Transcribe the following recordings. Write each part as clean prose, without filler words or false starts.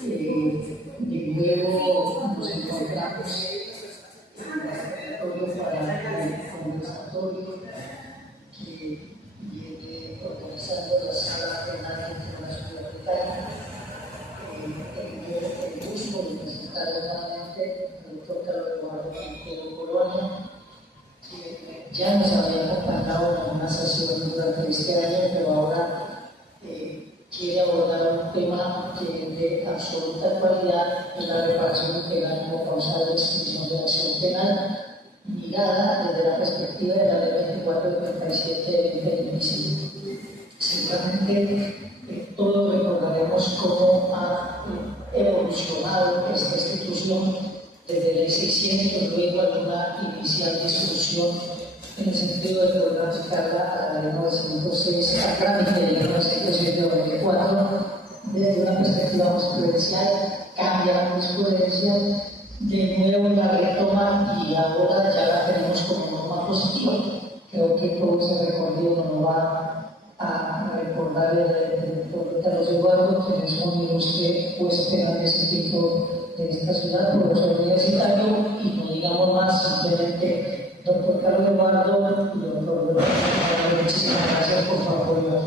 Y luego nos encontramos todo para el conversatorio que viene organizando la Sala Penal Internacional el gusto de presentar nuevamente al doctor Carlos Eduardo Quintero Colonia, que ya nos había acompañado en una sesión durante este año, pero ahora quiere abordar un tema que es de absoluta actualidad en la reparación integral como causal de extinción de acción penal, mirada desde la perspectiva de la Ley 2437 de 2025. Seguramente todos recordaremos cómo ha evolucionado esta institución desde la Ley 600, luego alguna inicial discusión en el sentido de poder aplicarla a la Ley 906, a trámite de la Ley 907 de 2004, desde una perspectiva más prudencial, cambia la jurisprudencia, de nuevo la retoma y ahora ya la tenemos como norma positiva. Creo que todo ese recorrido nos va a recordar el doctor Carlos Eduardo, quien es un ilustre juez penal distinto de esta ciudad, profesor universitario, y no digamos más, simplemente doctor Carlos Eduardo y doctor Eduardo, muchísimas gracias por su apoyo.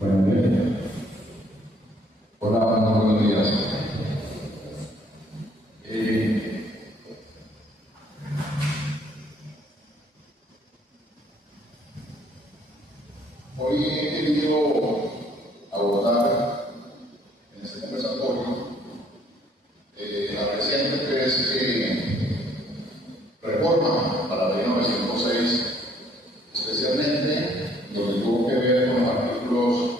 Buenos días. Hoy he querido abordar en este conversatorio la reciente reforma a la Ley 906, especialmente lo que tuvo que ver con los artículos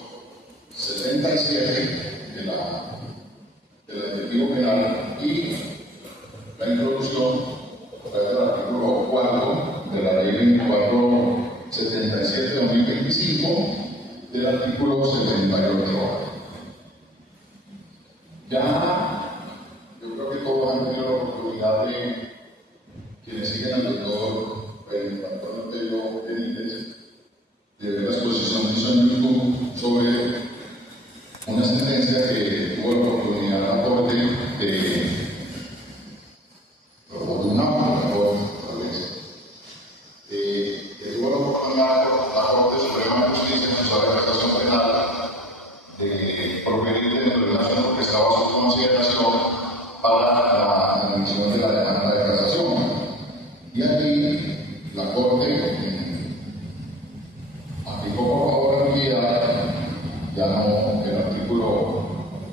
77 del Adjetivo Penal y la introducción del artículo 4 de la Ley 2477 de 2025 del artículo 78. Ya yo creo que todos han tenido la oportunidad de, quienes siguen al doctor Antonio Tello Benítez, de ver la exposición que hizo en YouTube sobre una sentencia que tuvo la oportunidad la Corte de tuvo la oportunidad la Corte Suprema de Justicia en su arrestación penal de proveer de relación porque estaba a su consideración para la emisión de la demanda de casación. Y aquí la Corte aplicó por favor la guía, ya no el artículo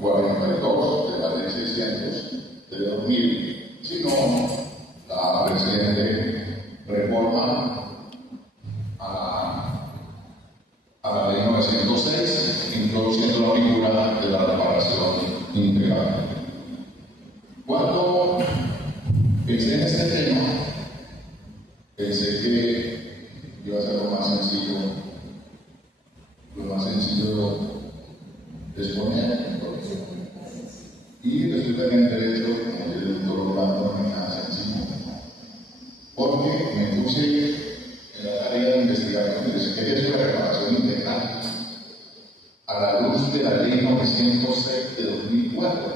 42 de la Ley 600 de 2000, sino la reciente reforma a la Ley 906, introduciendo la figura de la reparación integral. Cuando pensé en este tema, pensé que iba a ser lo más sencillo de exponer. Y resulta que en derecho, como dice el doctor Orlando, no es nada sencillo. Porque me puse en la tarea de investigación de qué es la reparación integral a la luz de la Ley 906 de 2004.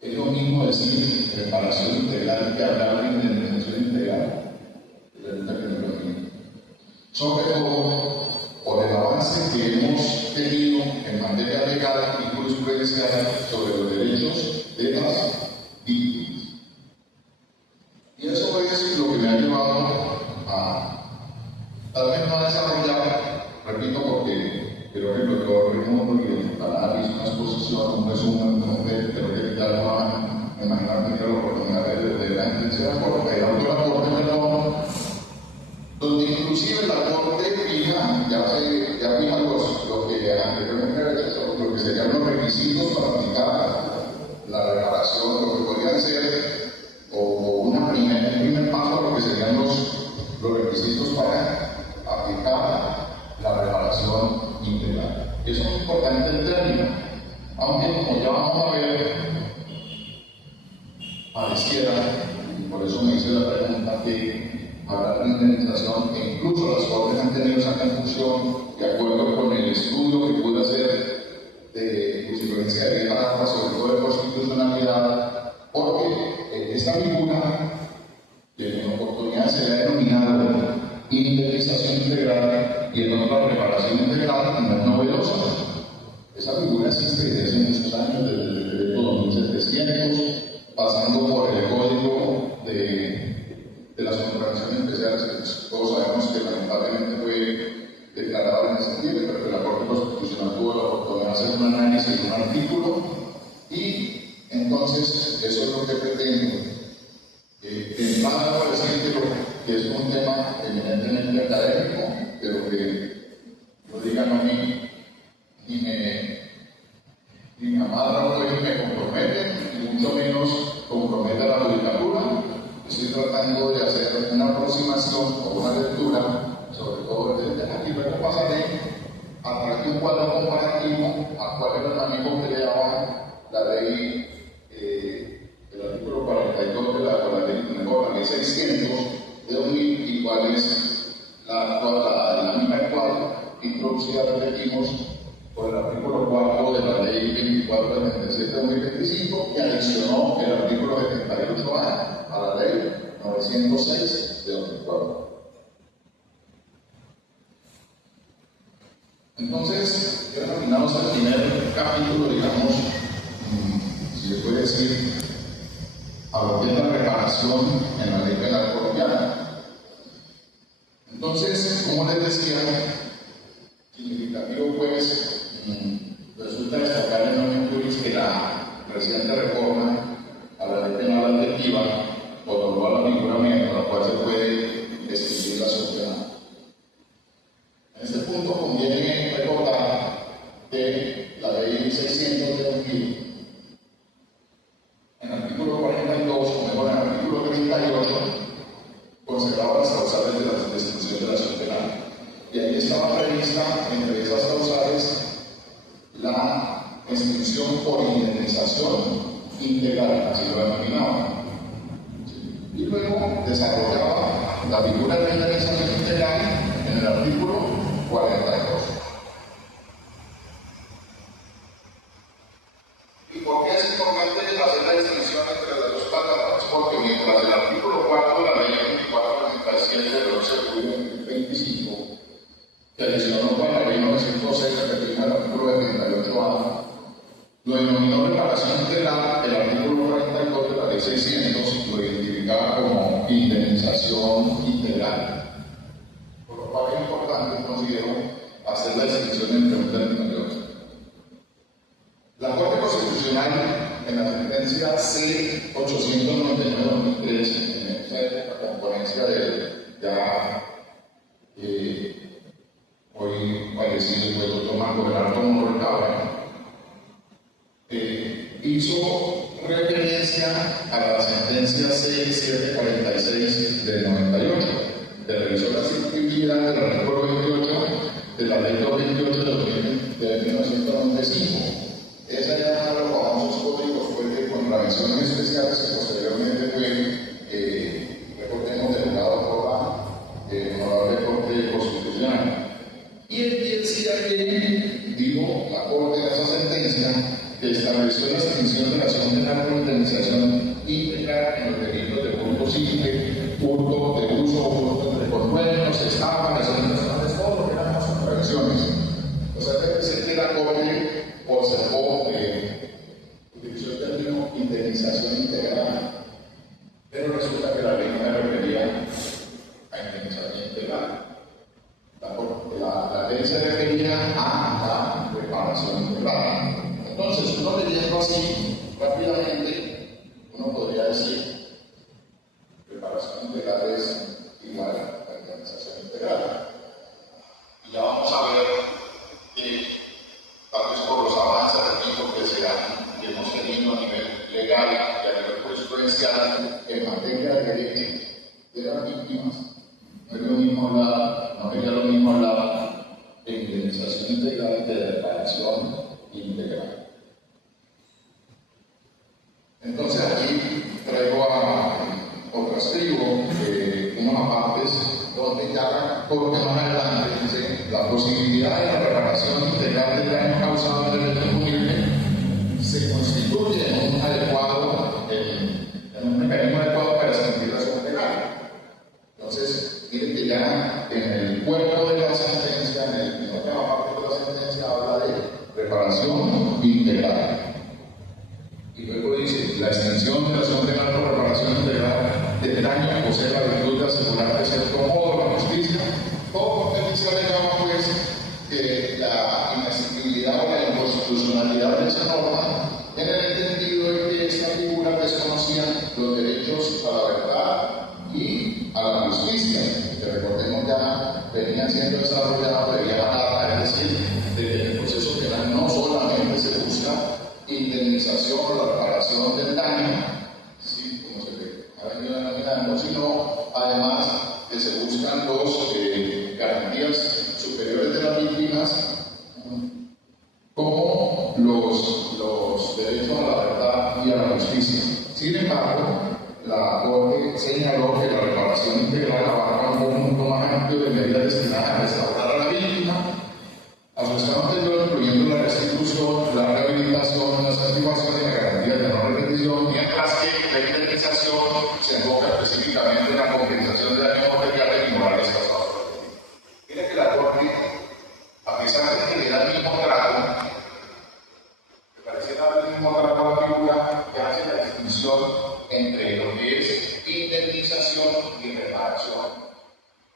Es lo mismo decir reparación integral que hablar de indemnización integral. Resulta que no es lo mismo. Sobre todo por el avance que hemos tenido en materia legal y jurisprudencial sobre los derechos de las víctimas. Y eso es lo que me ha llevado a tal vez no desarrollar, repito, porque creo que el doctor Raimundo y el doctor hizo una exposición, un resumen, creo que ya lo van a imaginar que la oportunidad de la intención de la Corte, donde inclusive la Corte fija, ya fija lo que anteriormente había hecho, lo que serían los requisitos para aplicar la reparación, lo que podrían ser, o un primer paso a lo que serían los requisitos Aunque, como ya vamos a ver, pareciera, y por eso me hice la pregunta, que habrá una indemnización, e incluso las Cortes han tenido esa confusión, de acuerdo con el estudio que pude hacer de jurisprudencia de vieja, sobre todo de constitucionalidad, porque esta figura, que en oportunidad se le ha denominado indemnización integral y en otra reparación integral, no es novedosa. Esa figura existe desde hace muchos años, desde el decreto 2700, pasando por el código de las contrataciones especiales, que todos sabemos que lamentablemente fue declarado en ese tiempo, pero que la Corte Constitucional tuvo la oportunidad de hacer un análisis de un artículo, y entonces eso es lo que pretendo. De entrada voy a decir que es un tema eminentemente académico, pero que lo digan a mí ni me amarra ni me compromete, y mucho menos compromete a la judicatura. Estoy tratando de hacer una aproximación o una lectura, sobre todo del tema, y luego pasaré a través de un cuadro comparativo a cuál era el amigo que le daba la ley, el artículo 42 de la ley 600 de 2000, y cuál es la dinámica actual introducida, repetimos, por el artículo 4 de la ley 24 de 37 de 2025, que adicionó el artículo 78A a la ley 906 de 2004. Entonces, terminamos el primer capítulo, digamos, si se puede decir, a lo que es la reparación en la ley penal colombiana. Entonces, como les decía, significativo pues resulta destacar en Orden Juris que la reciente reforma a la ley penal adjetiva otorgó a la figura mediante la cual se puede extinguir la acción penal. En este punto conviene recordar que la ley 600 de 2000, en el artículo 42, o mejor en el artículo 38, consideraba las causales de la extinción de la acción penal. Y ahí estaba prevista, entre esas causales, la extinción por indemnización integral, así lo denominaba. Y luego desarrollaba la figura de la indemnización integral en el artículo 42. ¿Y por qué es importante hacer la distinción entre las dos plataformas? Porque mientras el artículo 4 de la ley 2497 del 11 de julio de 2025, que adicionó con la ley 906, repetimos el artículo 78A, lo denominó reparación integral, el artículo 42 de la ley 600 lo identificaba como indemnización integral. Por lo cual es importante, considero, hacer la distinción entre un término y otro. La Corte Constitucional, en la sentencia C-899-2003, en esa componencia de ya hoy fallecido el doctor Marco Gerardo Morcaba, hizo referencia a la sentencia C-746 del 98, de revisó la circunstancia del artículo 28 de la ley 228 de 1995. Esa era uno de los famosos códigos de contravenciones especiales que posteriormente fue, recordemos, derogado por la Honorable Corte Constitucional. Y él decía que, dijo la Corte en esa sentencia, que estableció la extinción de la acción penal por indemnización integral en los delitos de hurto simple, hurto de uso, hurto entre condueños, estafa, lesiones personales, todo lo que eran las contravenciones. O sea, que presente la Corte observó que utilizó el término indemnización integral, pero resulta que la ley no me refería a indemnización integral. La ley se refería a la reparación integral. Entonces, uno leyendo así rápidamente, uno podría decir reparación integral es igual a indemnización integral. Y ya vamos a ver que tal vez por los avances que se dan, que hemos tenido a nivel legal y a nivel jurisprudencial en materia de derechos de las víctimas, no sería lo mismo hablar de indemnización integral de reparación integral. últimas partes, donde ya corte más adelante dice la posibilidad de la reparación integral del daño causado en el evento punible se constituye en un adecuado, en un mecanismo adecuado para extinguir la acción penal. Entonces, miren que ya en el cuerpo de la sentencia, en la última parte de la sentencia, habla de reparación integral. Y luego dice, la extensión de la acción penal por reparación integral del daño posee la virtud de asegurar de cierto modo la justicia. Todo lo que se alegaba, pues, que la inasistibilidad o la inconstitucionalidad de esa norma, en el entendido de que esta figura desconocía los derechos a la verdad y a la justicia, que recordemos ya venían siendo desarrollados de vía manada, es decir, de que en el proceso penal no solamente se busca indemnización o la reparación del daño, sí, como se ha venido denominando, sino además que se buscan dos garantías superiores de las víctimas, como los derechos a la verdad y a la justicia. Sin embargo, la Corte señaló que la reparación integral abarca un conjunto más amplio de medidas destinadas a restaurar a la víctima a su estado anterior, incluyendo la restitución, la rehabilitación, la satisfacción y la garantía de no repetición, mientras que la indemnización se enfoca específicamente en la compensación de daños materiales y morales causados. Mira que la Corte, a pesar de que le da el mismo trato, me parece dar el mismo trato a la figura que hace la distinción entre lo que es indemnización y reparación.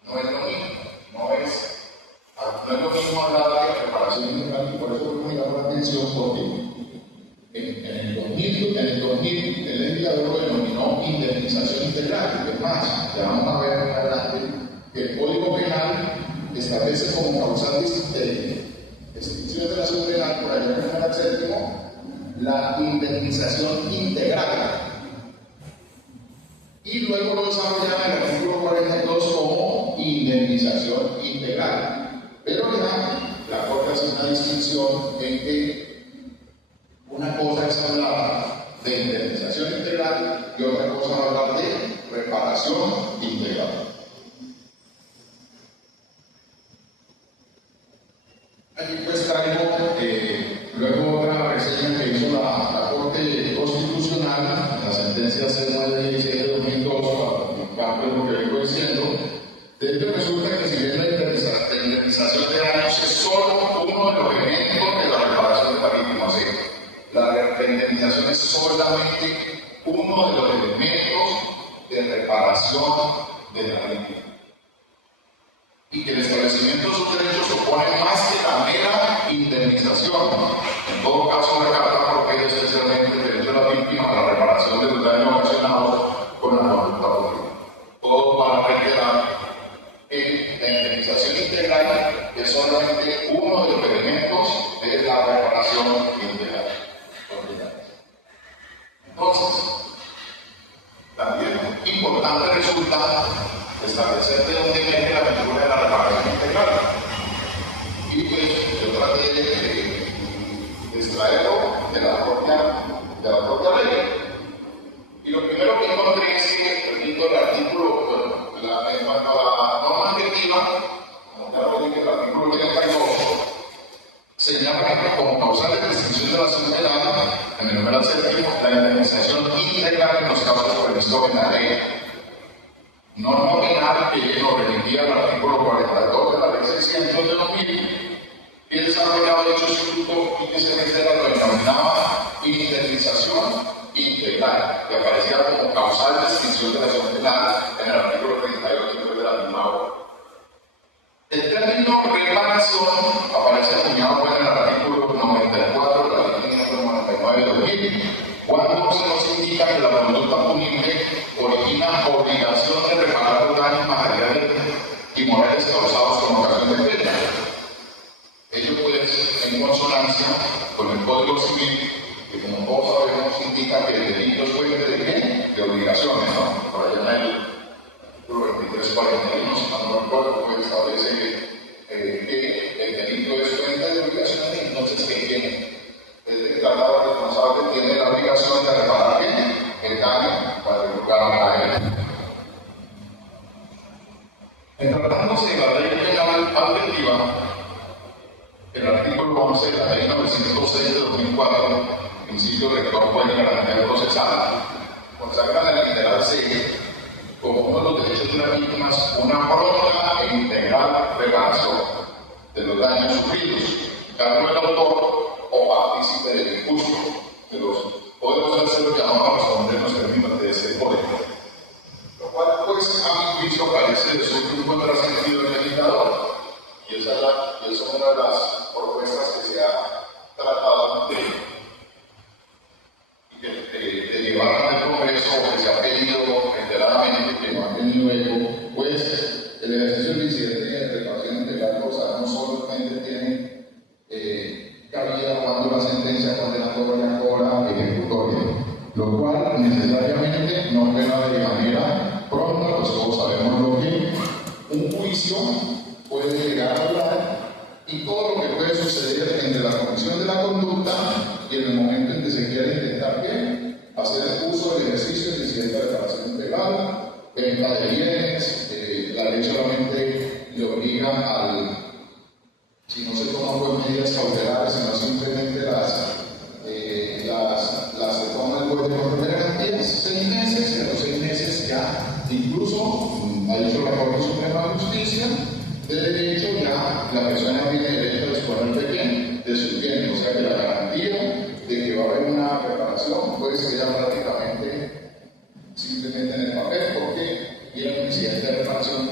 No es lo mismo, no es lo mismo hablar de reparación integral, y por eso me llama la atención, porque en el 2000 el legislador lo denominó indemnización integral. Es más, ya vamos a ver más adelante que el Código Penal establece como causal de extinción de la acción penal, por allá en el numeral séptimo, la indemnización integral. Y luego lo desarrollan en el artículo 42 como indemnización integral. Pero ya la Corte hace una distinción en que una cosa es hablar de indemnización integral y otra cosa es hablar de reparación integral. Aquí pues traigo luego otra reseña que hizo la Corte Constitucional en la sentencia C916 de 2002, para el lo que vengo diciendo. De hecho, resulta que si bien la indemnización de daños es solo uno de los elementos de la reparación de la víctima, o sea, la indemnización es solamente uno de los elementos de reparación de la víctima. Y que el establecimiento de sus derechos supone más que la mera indemnización. En todo caso, la Carta protege especialmente el derecho de la víctima a la reparación de los daños ocasionados con la conducta pública. Todo para reiterar que la indemnización integral es solamente uno de los elementos de la reparación integral. Entonces, también importante resulta establecer de dónde viene la figura de la reparación integral. Y pues yo traté de extraerlo de la propia ley. Y lo primero que encontré es que, repito, el artículo, la norma objetiva, como ya lo dije, el artículo 32, señala que como causal de extinción de la acción penal, en el numeral séptimo, la indemnización integral en los casos previstos en la ley. No nominal que nos remitía al artículo 42 de la ley 600 de 2000, y desarrollado dicho instituto y que se refiere lo denominaba indemnización integral, que aparecía como causal de extinción de la acción penal en el artículo 38 de la misma obra. El término reparación aparece acuñado en el artículo 94 de la ley 599 de 2000, cuando se nos indica que la conducta punible origina obligación de reparar los daños materiales y morales causados con ocasión de pena. Ello pues en consonancia con el Código Civil, que como todos sabemos indica que el delito es fuente de qué? De obligaciones, ¿no? Por allá en el artículo 2341, si no recuerdo, pues establece que el delito es fuente de obligaciones, entonces que el declarado responsable tiene la obligación de reparar el daño para divulgar a él. En tratándose de la ley penal preventiva, el artículo 11 de la ley 906 de 2004, principio rector de garantía procesal, consagra en el literal C como uno de los derechos de las víctimas una pronta e integral reparación de los daños sufridos, cargo del autor o partícipe del impulso de los podemos hacer lo que llamamos a responder en los términos de ese código. Lo cual, pues, a mi juicio parece de su contrasentido del legislador. Y esa es una de las propuestas que se ha tratado de llevar ante el Congreso, que se ha pedido reiteradamente, que no ha tenido eco, pues el ejercicio del incidente de reparación integral no solamente tiene cabida cuando la sentencia condenatoria cobra ejecutoria, lo cual necesariamente no opera de manera pronta, pues todos sabemos lo que un juicio puede llegar a durar y todo lo que puede suceder entre la comisión de la conducta y en el momento en que se quiere intentar hacer uso del ejercicio del incidente de reparación integral, venta de bienes, la ley solamente le obliga si no se toman pues medidas cautelares, sino simplemente las se toman el juez de control de garantías 6 meses, y a los 6 meses ya, incluso ha dicho la Corte Suprema de Justicia, de derecho ya la persona tiene derecho a disponer de quién, de sus bienes, o sea que la garantía de que va a haber una reparación pues queda prácticamente simplemente en el papel, porque viene un incidente de reparación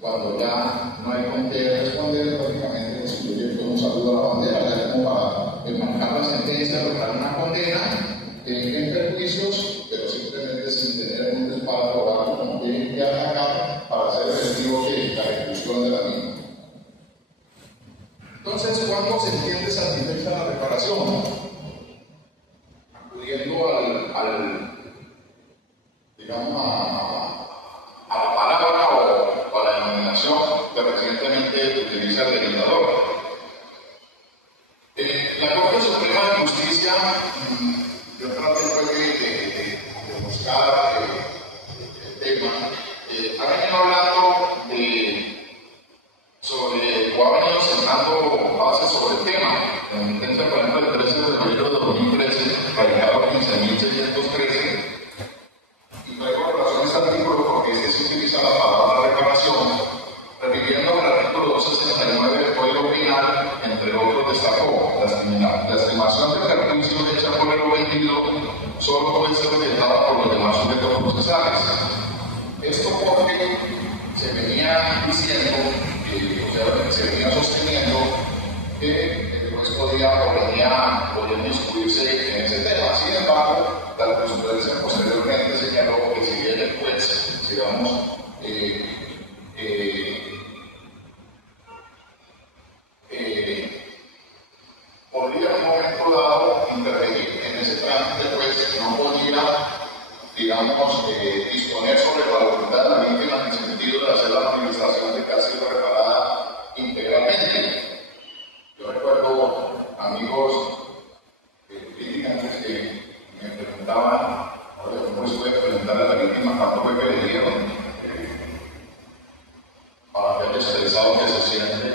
cuando ya no hay con qué responder, prácticamente constituye un saludo a la bandera, ya como para enmarcar la sentencia, lograr una condena en perjuicios, pero simplemente sin tener un respaldo o algo como que atacar para hacer efectivo que la ejecución de la misma. Entonces, ¿cuándo se entiende satisfecha la reparación? Acudiendo digamos, a la palabra o a la denominación que recientemente utiliza el legislador. La Corte Suprema de Justicia, yo traté de buscar el tema, ha venido hablando o ha venido sentando bases sobre el tema. En la sentencia, por ejemplo, del 13 de febrero de 2013, radicado 15.613, y traigo relación a este artículo porque se utiliza la palabra reparación, refiriendo al artículo 269 del Código Penal, entre otros destacó la estimación de perjuicio hecha por el ofendido solo puede ser orientada por los demás sujetos procesales. Esto porque se venía diciendo, se venía sosteniendo que el juez podía discutirse en ese tema. Sin embargo, la jurisprudencia posteriormente señaló que si bien el juez, digamos, podría en un momento dado intervenir en ese trámite, pues no podía, digamos, disponer sobre la voluntad de la víctima en el sentido de hacer la administración de que ha sido reparada integralmente. Yo recuerdo amigos litigantes que me preguntaban, ¿cómo les puede preguntar a la víctima cuánto fue que le dieron? Para que haya expresado que se siente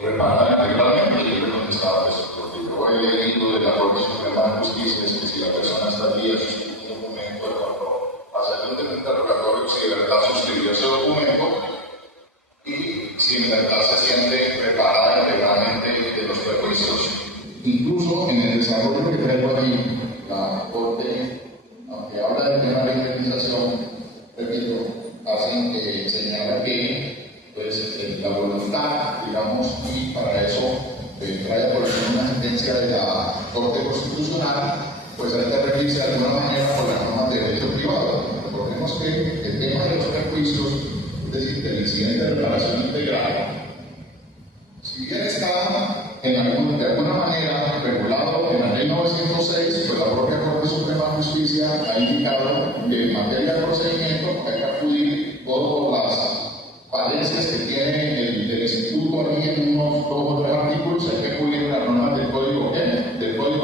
reparada integralmente, y yo le contestaba, pues, porque yo he leído de la Corte Suprema de Justicia es que si la persona está allí, es un documento de cuando hacer un interrogatorio, si de verdad suscribió ese documento y si en verdad se siente preparada integralmente de los perjuicios. Incluso en el desarrollo que traigo aquí, la Corte, aunque habla del tema de la indemnización, repito, hacen señala que pues, la voluntad, digamos, y para eso trae por ejemplo una sentencia de la Corte Constitucional, pues hay que regirse de alguna manera por las normas de derecho privado. Recordemos que el tema de los perjuicios, es decir, que el incidente de reparación integral, si bien está de alguna manera regulado en la ley 906, pues la propia Corte Suprema de Justicia ha indicado que en materia de procedimiento hay que acudir todas las falencias que tiene el Instituto ahí en unos 2 o 3 artículos, hay que acudir a las normas del Código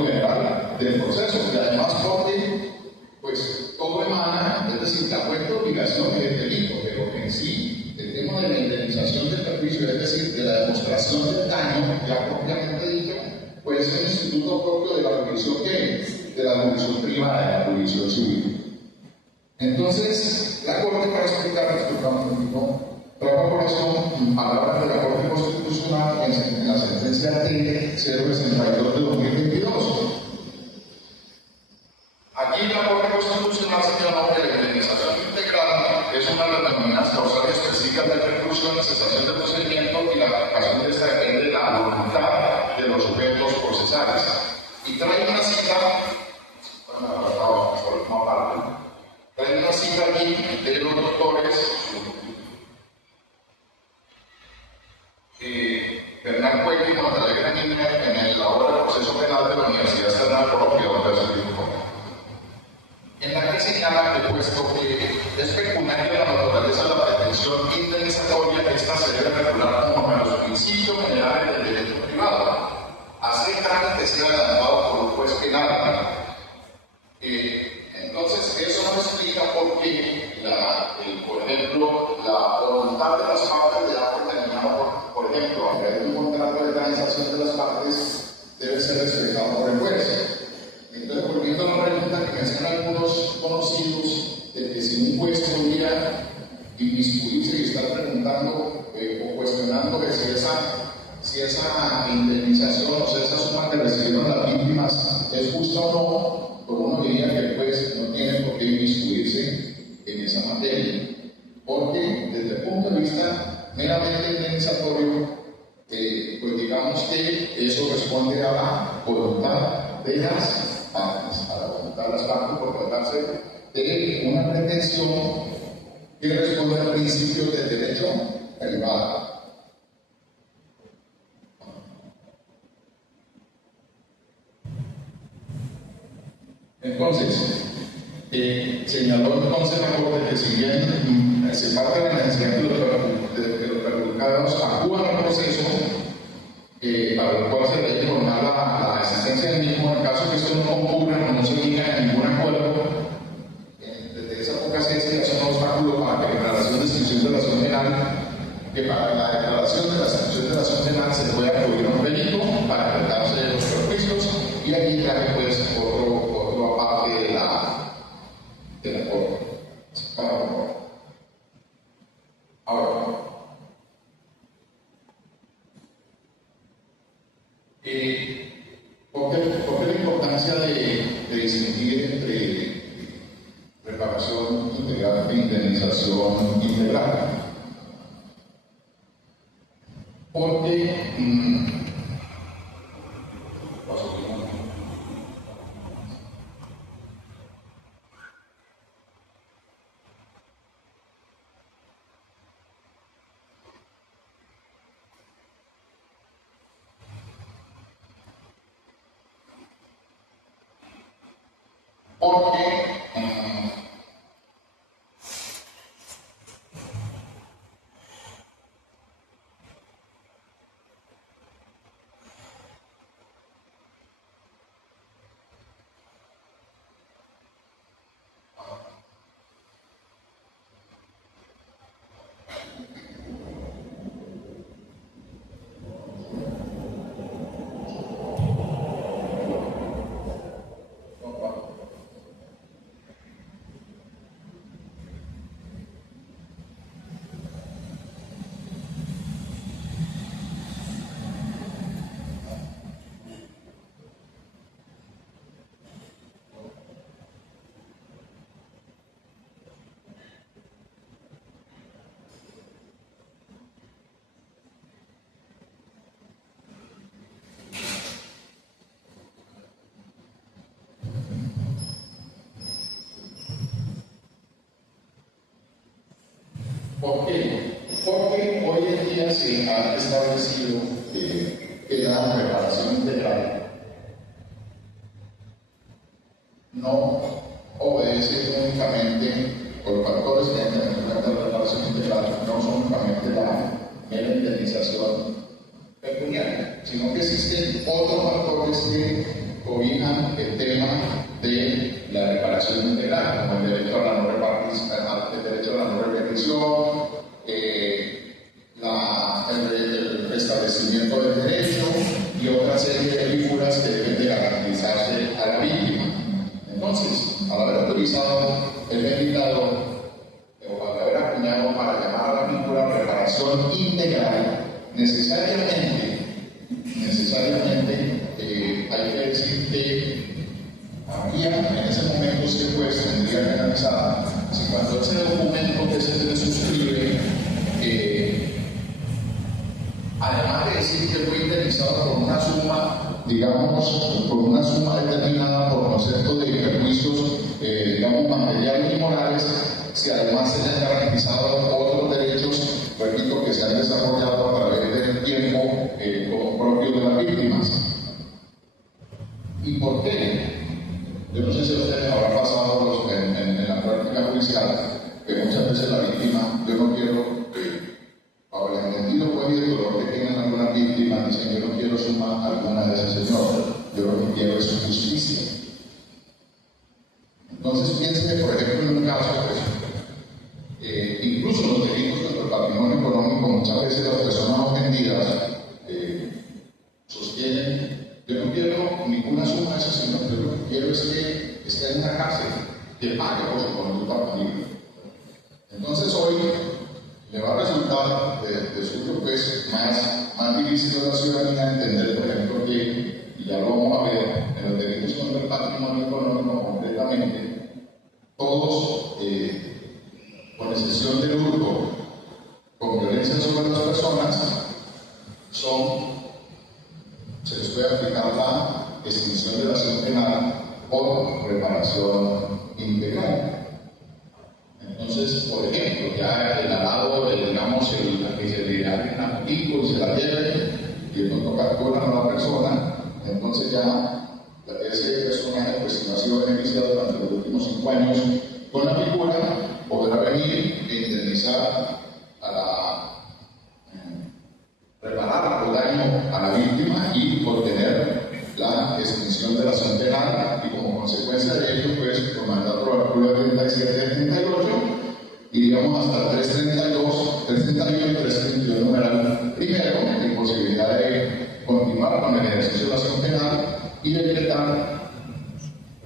General del Proceso, y además porque pues todo emana, es decir, la fuerte obligación es el delito, pero en sí ya propiamente dicho, pues es un instituto propio de la jurisdicción ¿qué? De la jurisdicción privada, de la jurisdicción civil. Entonces, la Corte, para explicar, explicamos un poquito, trabaja por eso palabras de la Corte Constitucional en la sentencia T-062 de 2022. Aquí la Corte Constitucional señaló que la indemnización integral es una de las determinadas causales específicas de reclusión, cesación de procedimiento y la aplicación de esta depende de la voluntad de los sujetos procesales. Y trae una cita, trae una cita aquí de los doctores Bernal Cuello y Montalegre en la obra del proceso penal de la Universidad Externa Propia, donde se dijo, en la que señala que puesto que es peculiaria la naturaleza de la pretensión indemnizatoria, esta se debe regular conforme a los principios generales del derecho privado, así que sea adelantado por un juez penal. Entonces, eso no explica por qué, por ejemplo, la voluntad de las partes de acuerdo determinado, por ejemplo, a través de un contrato de organización de las partes, debe ser respetado por el juez. Entonces, volviendo a la pregunta que mencionan algunos conocidos, de que si un juez podría inmiscuirse y estar preguntando o cuestionando que si esa indemnización o sea, esa suma que recibieron las víctimas es justa o no, pues uno diría que el juez no tiene por qué inmiscuirse en esa materia, porque desde el punto de vista meramente indemnizatorio, pues digamos que eso responde a la voluntad de las partes, a la voluntad de las partes por tratarse de una pretensión que responde a principios del derecho privado. Entonces, señaló entonces la Corte que si bien se parte de la necesidad de los perjudicados acudan al proceso para el cual se debe informar la existencia del mismo, en caso que esto no concurra o no se diga en ningún acuerdo, desde esa poca ciencia es un obstáculo para que la declaración de extinción de la acción penal, que para la declaración de la extinción de la acción penal se pueda acudir a un perito para tratarse de los perjuicios y aquí trae pues otro aparte de la Corte. Ahora, ¿por qué la importancia de distinguir entre reparación integral e indemnización integral? Porque ¿por qué? Porque hoy en día se ha establecido que la reparación integral no obedece únicamente por factores que entran en cuenta la reparación integral, no son únicamente la mera indemnización pecuniaria, sino que existen otros factores que cobijan el tema de la reparación integral, como el derecho a la no reparación, el derecho a la no repetición, el restablecimiento del derecho, reparación integral, necesariamente hay que decir que había en ese momento se tendría que analizar si cuando ese documento que se le suscribe, además de decir que fue indemnizado por una suma, digamos, por una suma determinada por concepto de perjuicios, digamos, materiales y morales, si además se le han garantizado otros derechos, repito, que se han desarrollado a través del tiempo como propios de las víctimas. ¿Y por qué? Yo no sé si a ustedes habrán pasado en la práctica judicial, que muchas veces la víctima, yo no quiero, para el entendido pues, y el dolor que tienen algunas víctimas, dicen yo no quiero sumar alguna de ese señor, yo lo que quiero es justicia. Entonces piensen, por ejemplo, en un caso, pues, incluso los delitos contra el patrimonio económico, muchas veces las personas ofendidas sostienen, yo no quiero ninguna suma de ese señor, yo lo que quiero es que esté en una cárcel, que pague por su conducta punible. Entonces hoy le va a resultar de suyo pues más difícil a la ciudadanía entender, por ejemplo, que, y ya lo vamos a ver, en los delitos contra el patrimonio económico completamente, todos, con excepción del hurto, con violencia sobre las personas, se les puede aplicar la extinción de la acción penal por reparación integral. Entonces, por ejemplo, ya el alado, digamos, la que se le haga un amotico y se la lleve, y entonces capturan a la persona, entonces ya ese personaje pues, que no ha sido beneficiado durante los últimos 5 años con la figura, podrá venir e indemnizar reparar el daño a la víctima y obtener la extinción de la acción penal, y como consecuencia de ello, pues, por mandato del artículo 37 y 38, iríamos hasta el 332, 331 y 332 numeral primero, en posibilidad de continuar con el ejercicio de la acción penal y decretar,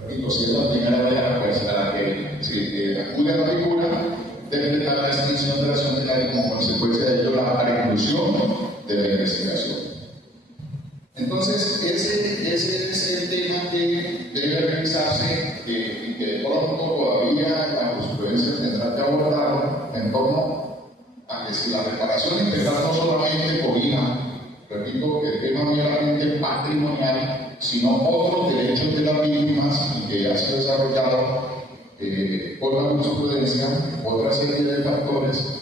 repito, si es la primera vez, pues, a la que se acude a la figura, decretar la extinción de la acción penal y como consecuencia de ello la reclusión de la investigación. Entonces, ese es el tema que debe revisarse y que de pronto todavía la jurisprudencia tendrá que abordar en torno a que si la reparación integral no solamente cobija, repito, el tema meramente patrimonial, sino otros derechos de las víctimas y que ya se ha desarrollado por la jurisprudencia, otra serie de factores,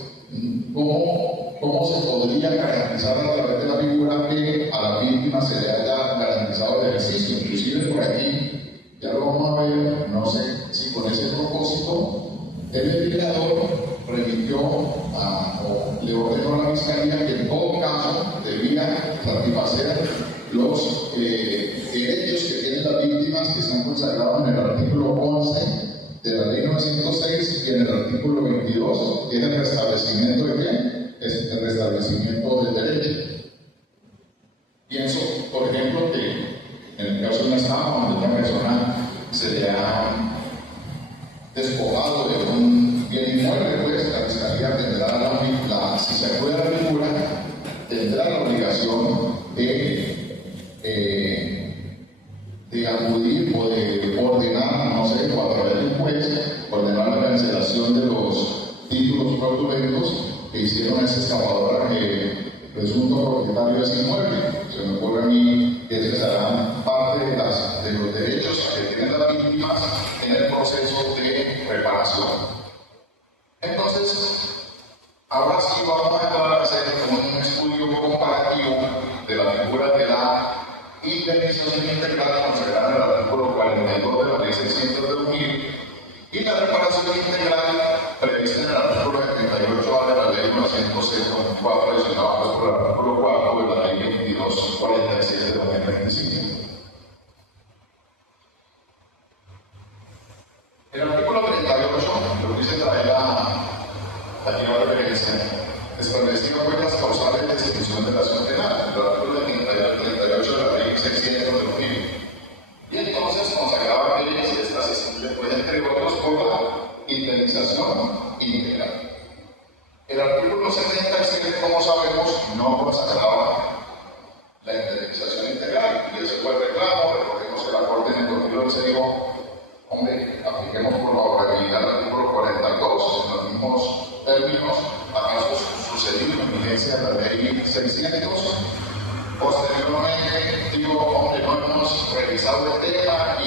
¿cómo se podría garantizar a través de la figura que a la víctima se le haya garantizado el ejercicio? Inclusive por aquí, ya lo vamos a ver, no sé si con ese propósito, el legislador remitió o le ordenó a la Fiscalía que en todo caso debía satisfacer los derechos que tienen las víctimas que están consagrados en el artículo 11 de la Ley 906 y en el artículo 22, que es el restablecimiento de qué? Es el restablecimiento del derecho. Pienso, por ejemplo, que en el caso de una estafa, cuando una persona se le ha despojado de un bien inmueble, pues la Fiscalía tendrá si se acude a la figura, tendrá la obligación de acudir o de ordenar, no sé, o a través de un juez, ordenar la cancelación de los títulos fraudulentos que hicieron a esa estafadora que presunto propietario de ese inmueble. Se me ocurre a mí que esas serán parte de los derechos que tienen las víctimas en el proceso de reparación. Entonces, ahora sí vamos a entrar a hacer un estudio comparativo de la figura de la indemnización integral consagrada en el artículo 42 de la Ley 600 de 2000 y la reparación integral prevista en el artículo 78A de la Ley 904, adicionado por el artículo 4 de la Ley 2247 de 2025. El artículo 38, lo que se trae la referencia, establecía las causales de extinción de la acción penal, el artículo 38 de la Ley 600 de 2000. Y entonces consagraba que si estas se extinguen, pues, entre otros, por la indemnización integral. El artículo 77 como sabemos, no consagraba la indemnización integral, y ese fue el reclamo. Recordemos que la Corte en el 2011 dijo, hombre, apliquemos por favorabilidad el artículo 42, en los mismos términos, acaso sucedido en vigencia de la ley 600. Posteriormente, digo, hombre, no hemos revisado el tema y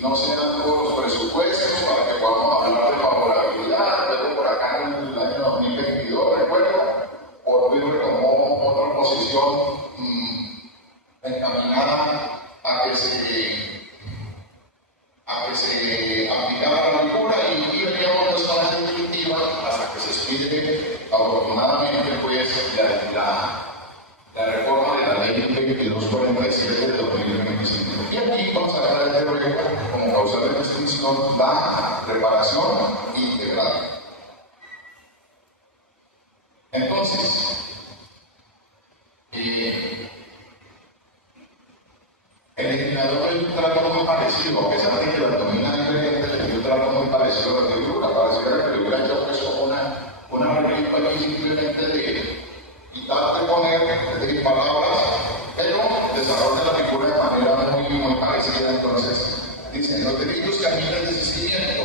no se han dado los presupuestos para que podamos hablar de favorabilidad. Luego, por acá en el año 2022, recuerdo, Orbe retomó otra posición encaminada a que se aplicara la figura y veníamos pues con esa definitiva hasta que se expide afortunadamente pues la reforma de la ley 2247 de 2025. Y aquí consagra el derecho como causal de extinción la reparación integral. Entonces, el legislador le dio un trato muy parecido, a pesar de que la doctrina diferente le dio un trato muy parecido a la figura. Pareciera que le hubiera hecho pues como una regla aquí simplemente de quitar de poner de palabras, pero desarrolla la figura de manera muy parecida. Entonces, dicen los delitos que amigan de cimiento,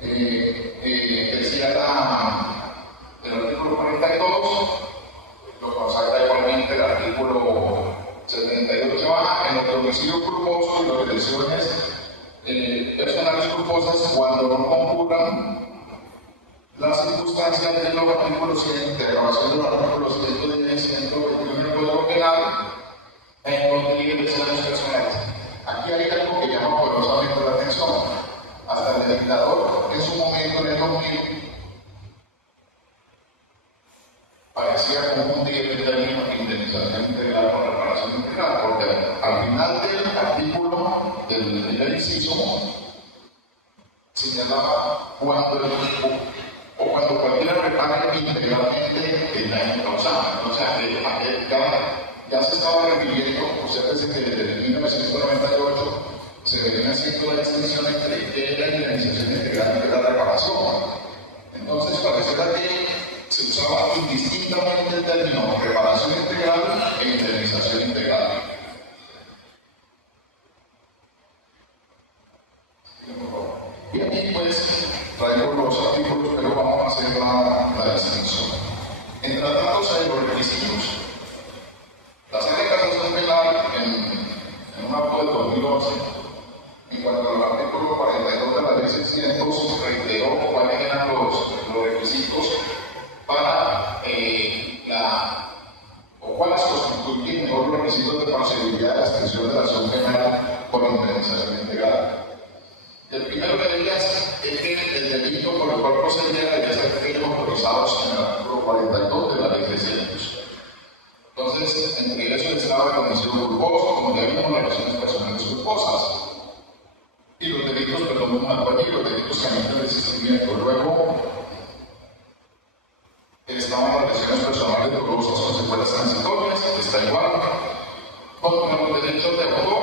decía el artículo 42, lo consagra igualmente el artículo 78A, en los homicidios culposos y las lesiones personales culposas cuando no concurran las circunstancias de los artículos 100, de grabación de los artículos 110 y 121 del Código Penal en los delitos de lesiones personales. Aquí hay algo que llama poderosamente la atención. Hasta el legislador en su momento en el 2000 parecía confundir el término de indemnización integral con reparación integral, porque al final del artículo del inciso señalaba cuando cualquiera repara integralmente el daño causado. O sea, ya se estaba refiriendo, observen que desde 1998 se venía haciendo la distinción entre qué es la indemnización integral y la reparación. Entonces, pareciera que se usaba indistintamente el término reparación integral e indemnización integral. Y aquí pues traigo los artículos, pero vamos a hacer la distinción. En tratados hay los requisitos. La Sala de Casación Penal, en un acto de 2011, en cuanto al artículo 42 de la ley 600, reiteró cuáles eran los requisitos para cuáles constituyen mejor los requisitos de posibilidad de extinción de la acción penal por indemnización integral. El primero de ellas es que el delito por el cual procedía debía ser autorizados en el artículo 42 de la ley 600. Entonces, entre eso estaba el homicidio culposo, como ya vimos, las lesiones personales culposas. Y los delitos, perdón, los delitos que amenazan el sistema. Luego, estaban las lesiones personales dolorosas con secuelas transitorias, está igual. Contra los derechos de autor,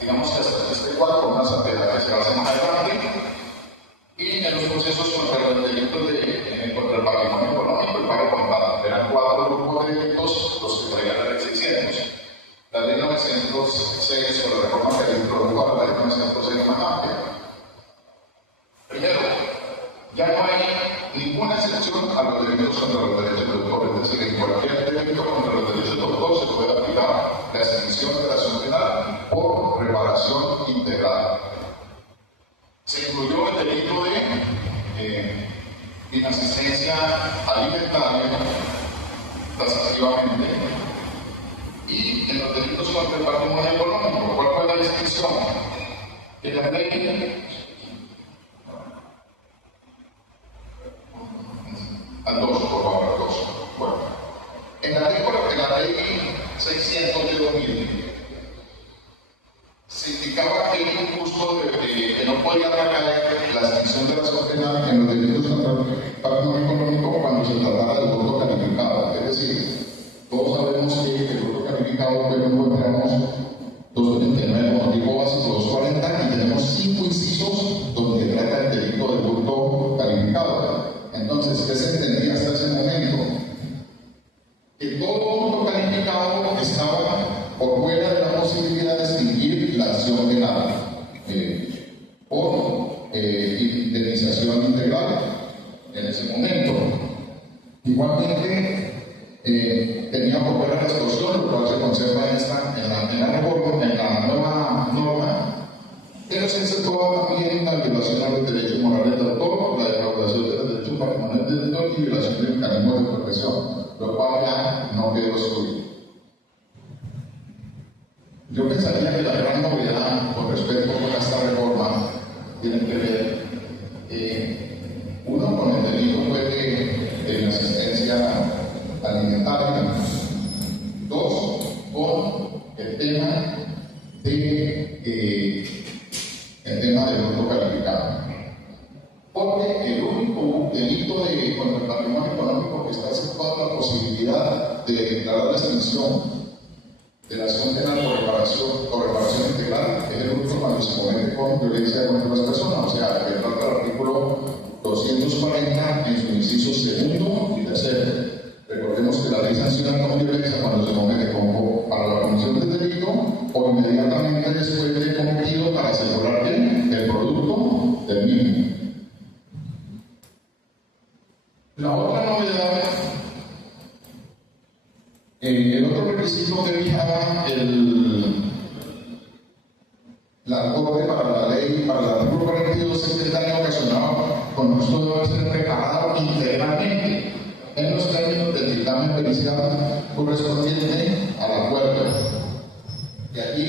digamos que hasta este cuadro, una salvedad que se hace más adelante. Y en los procesos contra los delitos contra el patrimonio económico, el pago contado. Eran 4 grupos de delitos los que traían la ley 600. La ley 906, o la reforma que introdujo a la ley 906 más amplia. Primero, ya no hay ninguna excepción a los delitos contra los derechos de autor, es decir, en cualquier delito contra los derechos de autor se puede aplicar la extinción de la acción penal por reparación integral. Se incluyó el delito de inasistencia alimentaria taxativamente y en los delitos contra el patrimonio económico. ¿Cuál fue la distinción? En la ley al 2, por favor, al 2. Bueno, en la ley 600 de 2000 se indicaba que era un gusto que no podía recaer la extinción de la acción penal en los delitos contra el patrimonio económico cuando se tratara del voto calificado. Es decir, todos sabemos que el voto calificado lo encontramos 229 del motivo básico 240 y tenemos 5 incisos donde trata el delito del voto calificado. Entonces, ¿qué se entendía hasta ese momento? fuera de la posibilidad de extinguir la acción penal por indemnización integral en ese momento. Igualmente, tenía por fuera la extorsión, lo cual se conserva en la nueva norma, pero se exceptúa también la violación a los derechos morales del autor, la defraudación de los derechos patrimoniales del autor y violación de mecanismos de protección, lo cual ya no quedó excluido. Yo pensaría que la gran novedad con respecto a esta reforma tiene que ver, uno, con el delito de inasistencia alimentaria, dos, con el tema del voto calificado. Porque el único delito contra el patrimonio económico que está aceptando la posibilidad de declarar la extinción de la acción penal por reparación integral es el único cuando se comete con violencia contra las personas, o sea, que trata el artículo 240 en su inciso segundo y tercero. Recordemos que la ley sanciona con violencia cuando se comete para la comisión del delito o inmediatamente después de cometido para asegurar bien el producto del mismo. La otra novedad, el otro requisito que fijaba la Corte para la ley, para el artículo 42, es que el daño ocasionado con esto debe ser reparado integralmente en los términos del dictamen pericial correspondiente al acuerdo. Y aquí,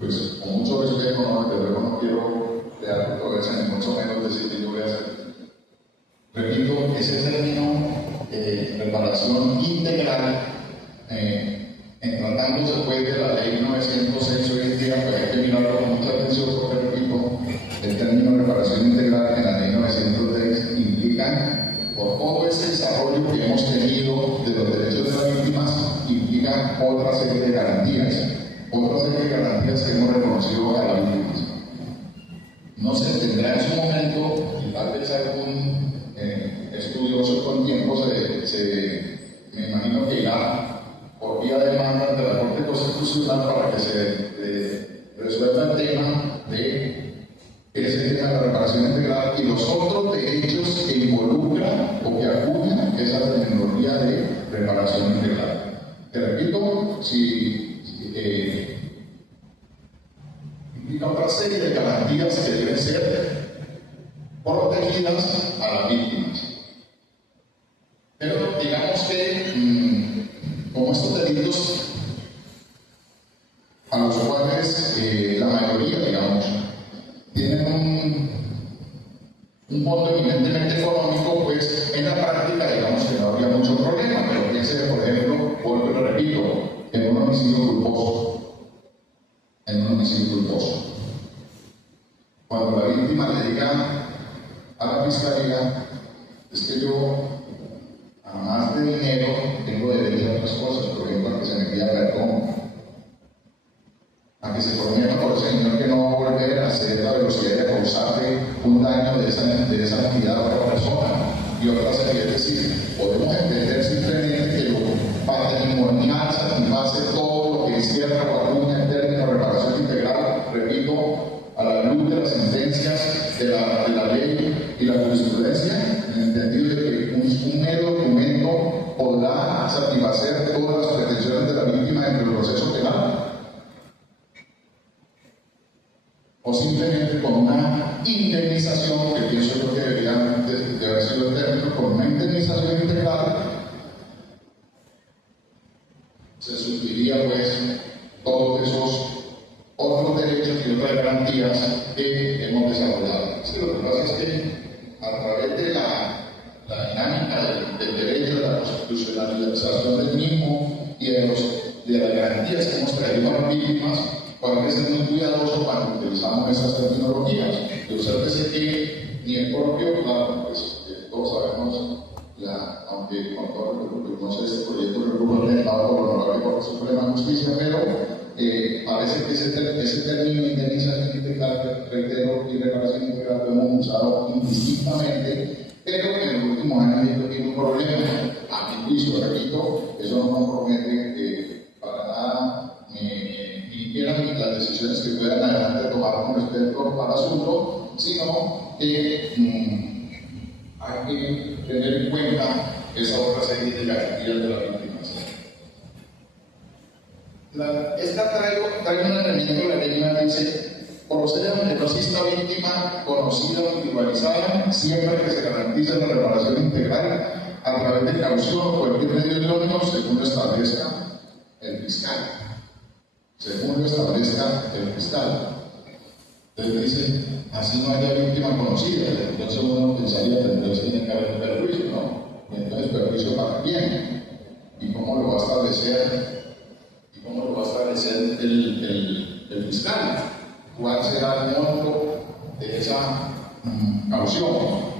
pues con mucho respeto, no quiero crear controversia ni mucho menos decir que yo voy a hacer. Repito, ese término reparación integral, en tratándose pues de la ley 906 hoy en día, pues hay que mirarlo con mucha atención porque, repito, el término reparación integral en la ley 906 implica, por todo ese desarrollo que hemos tenido de los derechos de las víctimas, implica otra serie de garantías que hemos reconocido a las víctimas. No se entenderá en su momento, y tal vez algún estudioso con tiempo me imagino que irá por vía de demanda ante la Corte Constitucional para que se resuelva el tema de ese tema de la reparación integral y los otros derechos que involucran o que acuñan esa terminología de reparación integral. Te repito, implica otra serie de garantías que deben ser protegidas a las víctimas. Pero digamos que, como estos delitos a los cuales la mayoría, digamos, tienen un fondo eminentemente económico, pues en la práctica, digamos que no habría mucho problema, pero piense, por ejemplo, vuelvo y lo repito, en un homicidio culposo. Cuando la víctima le diga a la fiscalía, es que yo, además de dinero, tengo derecho a otras cosas, por ejemplo, a que se me pida perdón, a que se prometa por el señor que no va a volver a hacer la velocidad de causarle un daño de esa entidad a otra persona y otra serie. Es decir, podemos entender simplemente que lo patrimonial satisface todo lo que encierra o acuña en términos de reparación integral, repito, a la luz de las sentencias de la ley y la jurisprudencia, en el entendido de que un mero documento podrá satisfacer todas las pretensiones de la víctima dentro del proceso penal, o simplemente con una indemnización, que pienso yo que debería de haber sido el término, con una indemnización integral, se supliría pues todos esos otros derechos y otras garantías que hemos desarrollado. Es que lo que pasa es que a través de la dinámica del derecho, de la constitucionalización del mismo y de las garantías que hemos traído a las víctimas, hay que ser muy cuidadoso cuando utilizamos esas terminologías. Y obsérvese que ni el propio, claro, pues todos sabemos, aunque con todo el que no sé, este proyecto de grupo presentado por la Honorable Corte Suprema de Justicia, pero parece que ese término indemnización integral, reitero, y reparación integral lo hemos usado indistintamente, pero en los últimos años esto tiene un problema. A mi juicio, repito, eso no compromete para nada decisiones que puedan adelante tomar con respecto al asunto, sino que hay que tener en cuenta esa otra serie de garantías de la victimización. Esta traigo un elemento de la ley, dice: procede a que no exista víctima conocida o individualizada siempre que se garantice la reparación integral a través de caución o cualquier medio idóneo según lo establezca el fiscal. Según lo establezca el fiscal. Entonces dice, así no haya víctima conocida. Entonces uno pensaría que entonces tiene que haber un perjuicio, ¿no? Y entonces, ¿perjuicio para quién? ¿Y cómo lo va a establecer? ¿Y cómo lo va a establecer el fiscal? ¿Cuál será el monto de esa caución?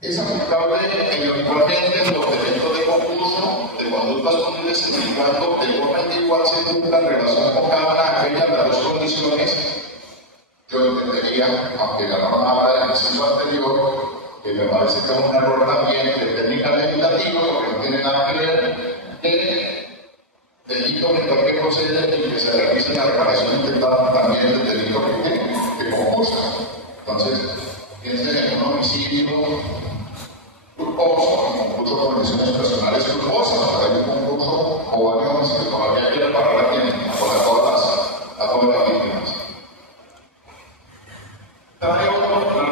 Es aplicable habitualmente en los delitos de concurso, de conductas punibles, siempre y cuando de forma igual se cumpla en relación con cada una de aquellas de las dos condiciones. Yo entendería, aunque la norma habla del inciso anterior, que me parece que es un error también de técnica legislativa, porque no tiene nada que ver, que delito menor que procede y que se realice la reparación integral también del delito que concursa. Entonces, piensen en un homicidio culposo, un concurso de condiciones personales culposas, para que un concurso o varios homicidios todavía quiere reparar a todas las víctimas. La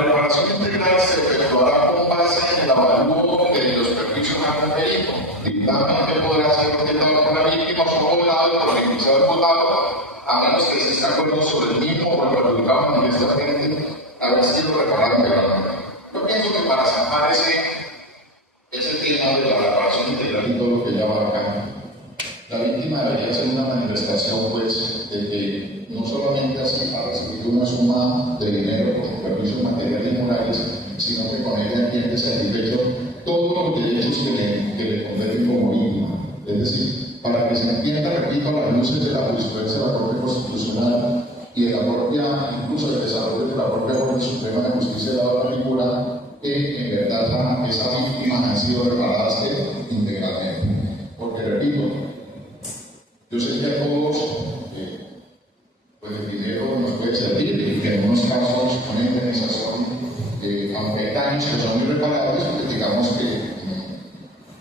reparación integral se efectuará con base en el avalúo de los perjuicios a conferir. Dictamen que podrá ser objetado por la víctima o su abogado por el iniciado juzgado, a menos que se esté acuerdo sobre el mismo o el perjudicado manifestamente haber sido reparado integralmente. Yo pienso que para zampar ese tema de la reparación integral y todo lo que ella abarca, la víctima debería hacer una manifestación, pues, de que no solamente así ha recibido una suma de dinero por sus perjuicios materiales y morales, sino que con ella entiende satisfecho todos los derechos que le competen como víctima. Es decir, para que se entienda, repito, a las luces de la jurisprudencia de la Corte Constitucional y de la propia, incluso del desarrollo de la propia Corte Suprema de Justicia, de la figura que en verdad esas víctimas han sido reparadas integralmente. Porque, repito, yo sé que a todos pues el dinero nos puede servir y que en algunos casos una indemnización, aunque hay daños que son irreparables, pues digamos que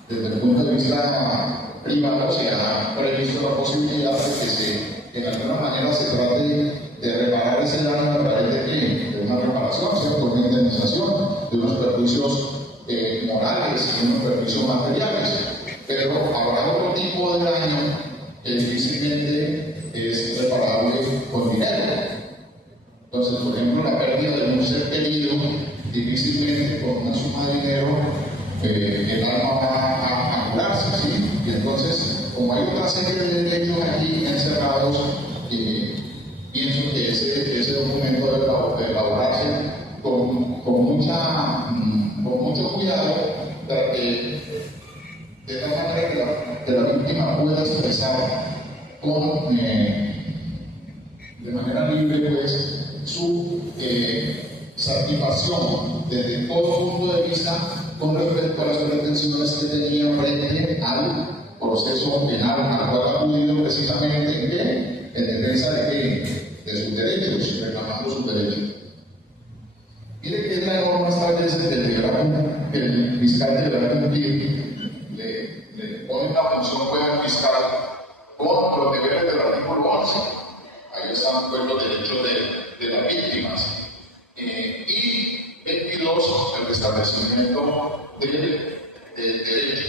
desde el punto de vista privado se ha previsto la posibilidad de que en alguna manera se trate de reparar ese daño a través de una reparación, ¿cierto? Una indemnización de unos perjuicios morales y unos perjuicios materiales. Pero habrá otro tipo de daño que difícilmente es reparable con dinero. Entonces, por ejemplo, la pérdida de un ser querido, difícilmente con una suma de dinero el alma va a curarse, ¿sí? Y entonces, como hay otra serie de derechos aquí encerrados, pienso que ese documento debe elaborarse con mucho cuidado para que de tal manera que la víctima pueda expresar de manera libre, pues, su satisfacción desde todo punto de vista con respecto a las pretensiones que tenía frente al proceso penal al cual ha acudido precisamente en defensa de sus derechos, reclamando sus derechos. Mire que es la norma establece que el fiscal deberá cumplir, le pone una función buena al fiscal con los deberes del artículo 11. Ahí están pues los derechos de las víctimas. Y 22, el restablecimiento del derecho.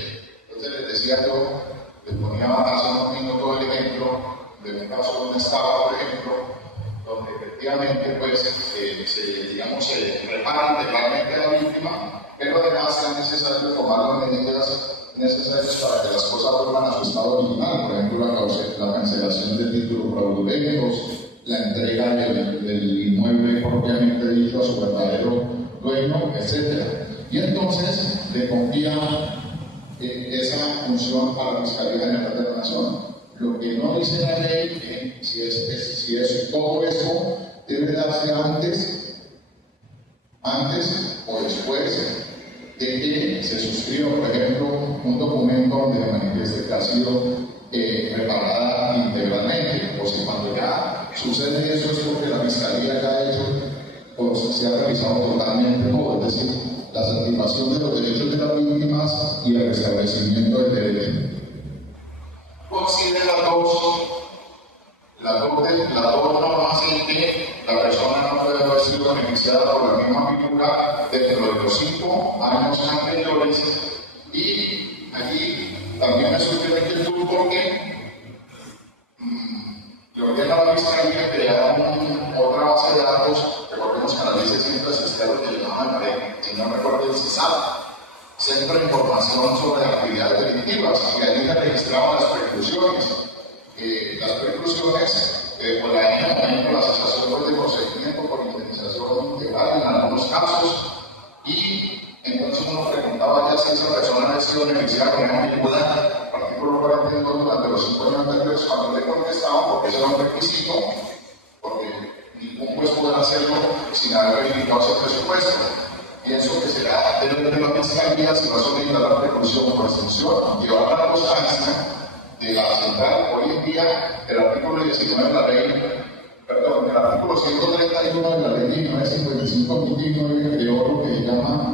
Entonces les decía yo, les ponía hace unos minutos el ejemplo de un caso de un estado, por ejemplo, donde efectivamente pues se repara integralmente a la víctima, pero además sea necesario tomar las medidas necesarias para que las cosas vuelvan a su estado original, por ejemplo la cancelación de títulos fraudulentos, la entrega del inmueble propiamente dicho a su verdadero dueño, etc. Y entonces le confía esa función a la Fiscalía General de la Nación. Lo que no dice la ley es si todo eso debe darse antes o después de que se suscriba, por ejemplo, un documento donde manifieste que ha sido reparada integralmente, o si cuando ya sucede eso es porque la Fiscalía ya ha hecho o se ha realizado totalmente todo, es decir, la satisfacción de los derechos de las víctimas y el restablecimiento del derecho. Coinciden las dos normas en que la persona no puede haber sido beneficiada por la misma figura dentro de los 5 años anteriores, y aquí también me surge la inquietud porque le ordena a la Fiscalía crear otra base de datos. Recordemos que analice siempre existía lo que llamaban, y no recuerdo el CISAP, Centro de Información sobre Actividades Delictivas, y ahí se registraban las preclusiones. Las preclusiones, por la en momento las asociaciones de procedimiento por indemnización integral en algunos casos, y entonces uno preguntaba ya si esa persona había sido beneficiada con una figura, artículo 42, durante los 5 años anteriores, cuando le contestaban, porque ese era un requisito, porque ningún juez podrá hacerlo sin haber verificado ese presupuesto. Pienso que será deber de la Fiscalía si va a solicitar la preclusión por extensión y llevar la constancia de la central. Hoy en día, el artículo 19 de la ley, perdón, el artículo 131 de la ley 1955 creó lo que se llama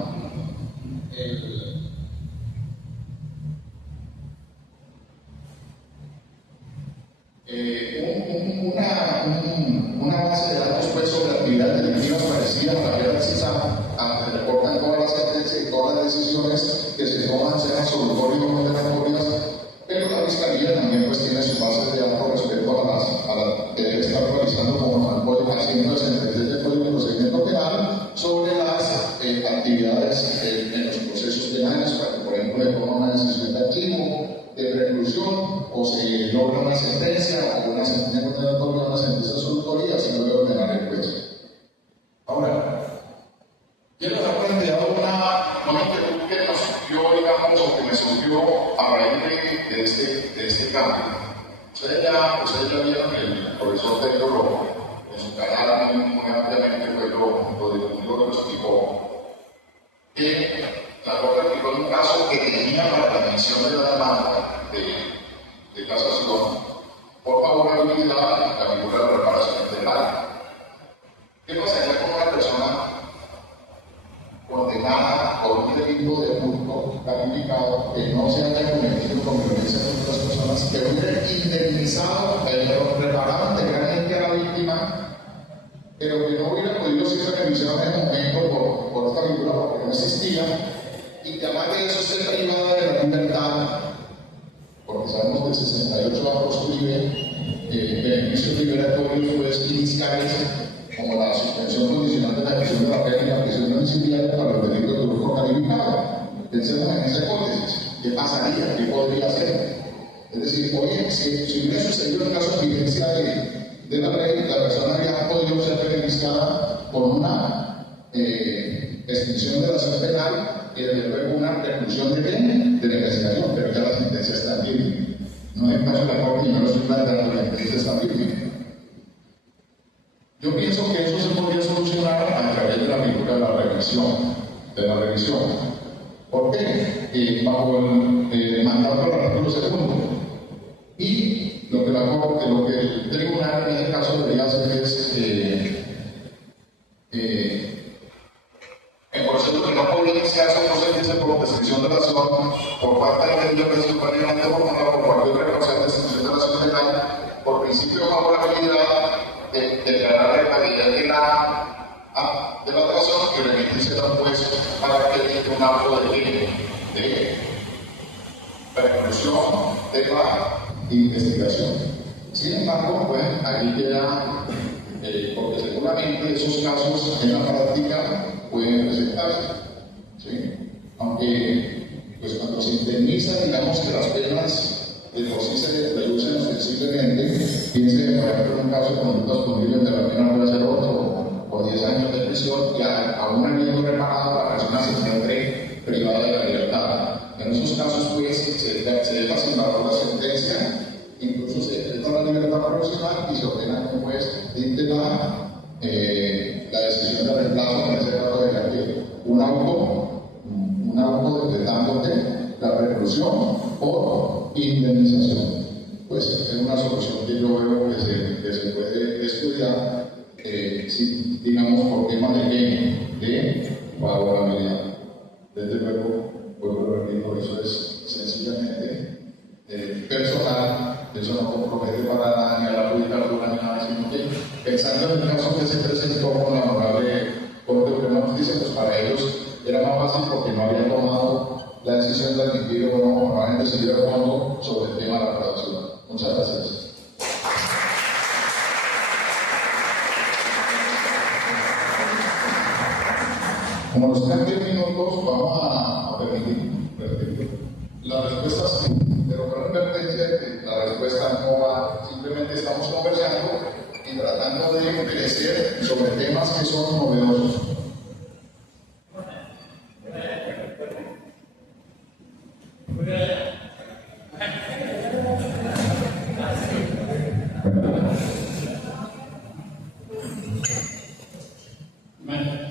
una base de datos pues, sobre actividades delictivas parecidas a la que era el CISAP, donde reportan todas las sentencias y todas las decisiones que se toman, sean solutorias o condenatorias, pero la Fiscalía también pues, tiene su base de datos respecto a las que debe estar realizando como haciendo sentencias de código de procedimiento penal sobre las actividades en los procesos penales, para que por ejemplo le toman una decisión de archivo, de reclusión, o se logra una sentencia, o una sentencia condenatoria, una sentencia solutoria, así lo debe ordenar el juez. Ahora, yo les he planteado una inquietud que nos surgió, digamos, o que me surgió a raíz de este cambio. Ustedes ya vieron el profesor Pedro Rojo, en su canal muy ampliamente fue lo lo explicó, que la Corte aplicó un caso que tenía para la emisión de la demanda de casación por favorabilidad la figura de reparación integral. ¿Qué pasaría con una persona condenada por un delito de hurto calificado que no se haya cometido con violencia contra las personas, que hubiera indemnizado, reparado integralmente a la víctima, pero que no hubiera podido ser beneficiado en ese momento por esta figura porque no existía, y que además de eso esté privada de la libertad, porque sabemos que el 68 va a proscribir beneficios liberatorios pues, fiscales, como la suspensión condicional de la ejecución de la pena y la prisión domiciliaria para los delitos de hurto calificado. Pensemos en esa hipótesis. ¿Qué pasaría? ¿Qué podría hacer? Es decir, oye, si hubiera sucedido el caso de vigencia de la ley, la persona habría podido ser beneficiada por una extinción de la acción penal y desde luego una reclusión de la investigación, pero ya la sentencia está firme. No es caso de la Corte y no lo estoy planteando, la sentencia está firme. Yo pienso que eso se podría solucionar a través de la figura de la revisión. ¿Por qué? Bajo el mandato del artículo 2. Y lo que el tribunal en este caso debería hacer es en proceso que no puede iniciarse un procedimiento por prescripción de la acción por parte del medio principalmente por cualquier recausación de extinción de la acción penal, por principio de favorabilidad, declarar la legalidad de la atracción y remitirse al juez para que dé un acto de preclusión de la investigación. Sin embargo, pues aquí queda, porque seguramente esos casos en la práctica pueden presentarse, ¿sí? Aunque pues cuando se indemniza, digamos que las penas de por sí se reducen ostensiblemente, piense por ejemplo en un caso de conductas punibles de la pena puede ser 8 o 10 años de prisión, y aún habiendo reparado, la persona se encuentre privada de la libertad. En esos casos pues se deja sin valor la sentencia, incluso se decreta la libertad provisional y se ordena a un juez dicte la decisión de reemplazo, en ese caso de que un auto decretándote la reclusión o indemnización. una solución que yo veo que se puede estudiar, sí, digamos, por temas de valorabilidad. Desde luego, vuelvo a repetir, eso es sencillamente personal, eso no compromete para nada ni a la judicatura ni nada, sino que pensando en el caso que se presentó con la honorable Corte Suprema de Justicia, pues para ellos era más fácil porque no habían tomado la decisión de admitir o no habían decidido a fondo sobre el tema de la traducción. Muchas gracias. Como nos quedan 10 minutos, vamos a permitir las respuestas, pero con la advertencia de que la respuesta no va, simplemente estamos conversando y tratando de crecer sobre temas que son novedosos.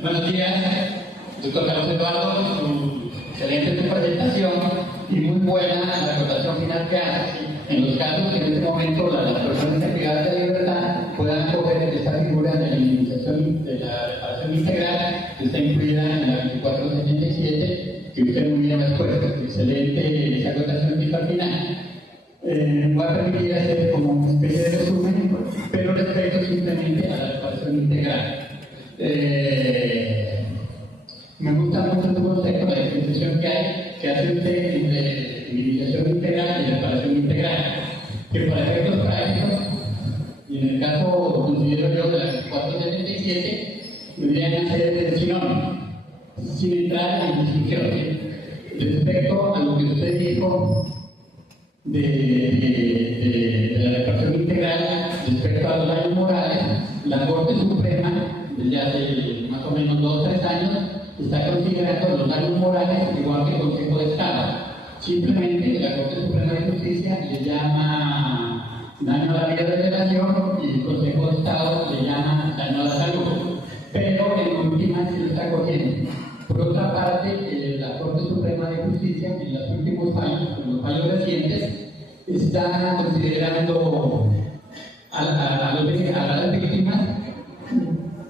Buenos días, doctor Carlos Eduardo, excelente tu presentación y muy buena la acotación final que hace. En los casos que en este momento las personas privadas de libertad puedan coger esta figura de la indemnización de la reparación integral que está incluida en la 2477, que usted muy bien ha expuesto. Excelente esa acotación que hizo al final. Voy a permitir hacer como una especie de resumen, pero respecto simplemente a la reparación integral. Me gusta mucho tu concepto, la diferenciación que hace usted entre indemnización integral y reparación integral, que para efectos prácticos, y en el caso, considero yo, de la 477, deberían ser sinónimos, sin entrar en discusión. Respecto a lo que usted dijo de la reparación integral, respecto a los daños morales, la Corte Suprema, desde hace más o menos 2 o 3 años, está considerando los daños morales igual que el Consejo de Estado. Simplemente la Corte Suprema de Justicia le llama daño a la vida de relación y el Consejo de Estado le llama daño a la salud. Pero en última se lo está cogiendo. Por otra parte, la Corte Suprema de Justicia en los últimos años, en los fallos recientes, está considerando a las víctimas.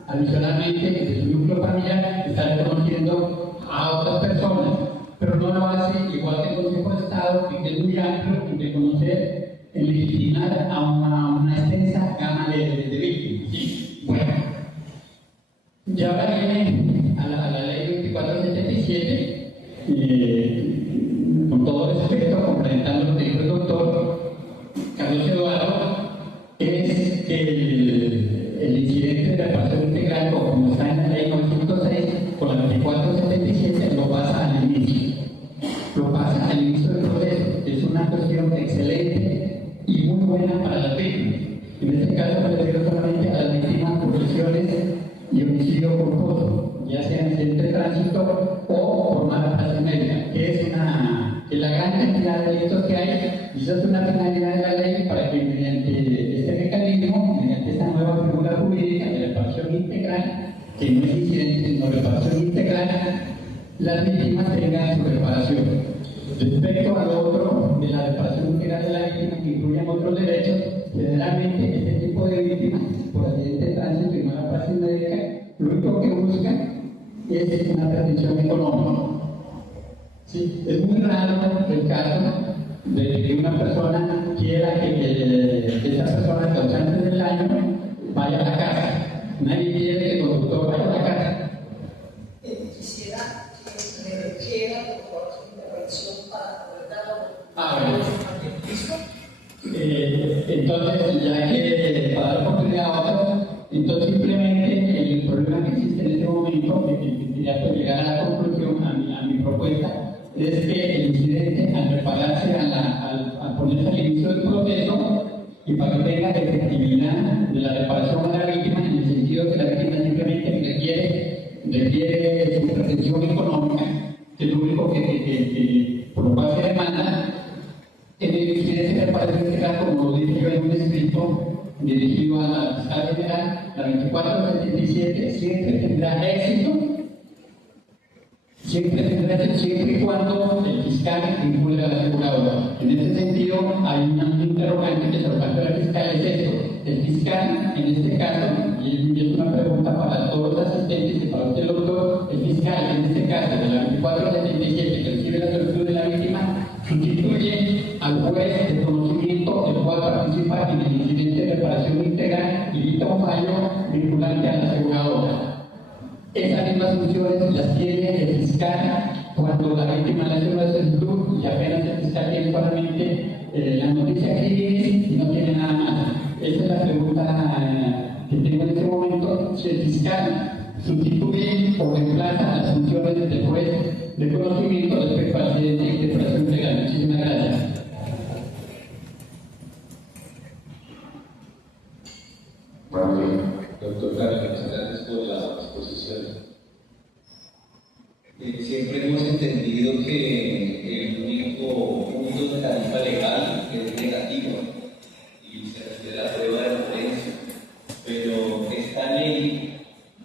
Adicionalmente, desde su núcleo familiar está reconociendo a otras personas, pero no lo hace igual que el Consejo de Estado, que es muy amplio en reconocer, en legitimar a una extensa gama de víctimas. ¿Sí? Bueno, y ahora viene a la ley 2477, con todo respeto, complementando lo que dijo el doctor Carlos Eduardo, es el incidente de reparación integral, o como está en la ley 906, con la 2477, lo pasa al inicio. Lo pasa al inicio del proceso. Es una cuestión excelente y muy buena para las víctimas. En este caso me refiero solamente a las víctimas por lesiones y homicidio culposo, ya sea en accidente de tránsito o por mala praxis médica, que la gran cantidad de delitos que hay, y eso es una finalidad de la ley para que mediante este mecanismo, mediante esta nueva figura jurídica de reparación integral, que no es incidente sino reparación integral, las víctimas tengan su reparación. Respecto al otro de la reparación integral de la víctima, que incluyen otros derechos, generalmente este tipo de víctimas por accidente de tránsito y mala praxis médica, lo único que buscan es una protección económica. Sí, es muy raro el caso de que una persona quiera que esa persona causante del daño vaya a la casa. Nadie quiere que el conductor vaya a la casa. Quisiera que me requiera, por favor, su intervención para poder dar bueno. Entonces, ya que para dar oportunidad a otros, entonces simplemente el problema que existe en este momento, que ya puedo llegar a la conclusión, a mi propuesta, es que el incidente, al prepararse, al ponerse al inicio del proceso, y para que tenga efectividad de la reparación a la víctima, en el sentido que la víctima simplemente requiere su protección económica, que es lo único que por lo cual se demanda, en el incidente de reparación integral, como lo dije yo en un escrito dirigido a la fiscal general, la 2477 siempre tendrá éxito siempre y cuando el fiscal vincule a la aseguradora. En ese sentido, hay un interrogante que se lo plantea al fiscal, es esto. El fiscal, en este caso, y es una pregunta para todos los asistentes y para usted, doctor, el fiscal, en este caso, de la 2477, que recibe la solicitud de la víctima, sustituye al juez de conocimiento, el cual participa en el incidente de reparación integral y evita un fallo vinculante a la aseguradora. Esas mismas funciones las tiene el fiscal cuando la víctima le hace una solicitud y apenas el fiscal tiene solamente la noticia crimen y no tiene nada más. Esa es la pregunta que tengo en este momento. Si el fiscal sustituye o reemplaza las funciones del juez de conocimiento respecto al accidente de reparación integral. Muchísimas gracias. Doctor Carlos, muchas gracias por la exposición. Siempre hemos entendido que el único punto de tarifa legal es negativo y se refiere a la prueba de referencia, pero esta ley,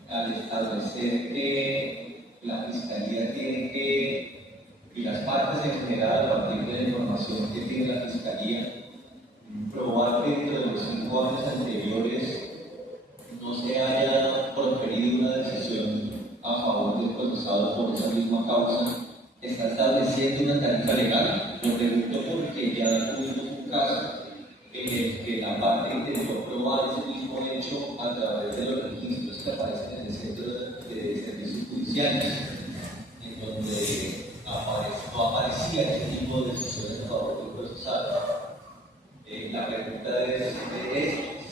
al establecer que la Fiscalía tiene que, y las partes en general, a partir de la información que tiene la Fiscalía, probar que dentro de los 5 años anteriores no se haya proferido una decisión a favor del procesado por esa misma causa, está estableciendo una tarifa legal. Lo pregunto porque ya tuvimos un caso en el que la parte intentó probar ese mismo hecho a través de los registros que aparecen en el Centro de Servicios Judiciales, en donde no aparecía ese tipo de decisiones a favor del procesado. La pregunta es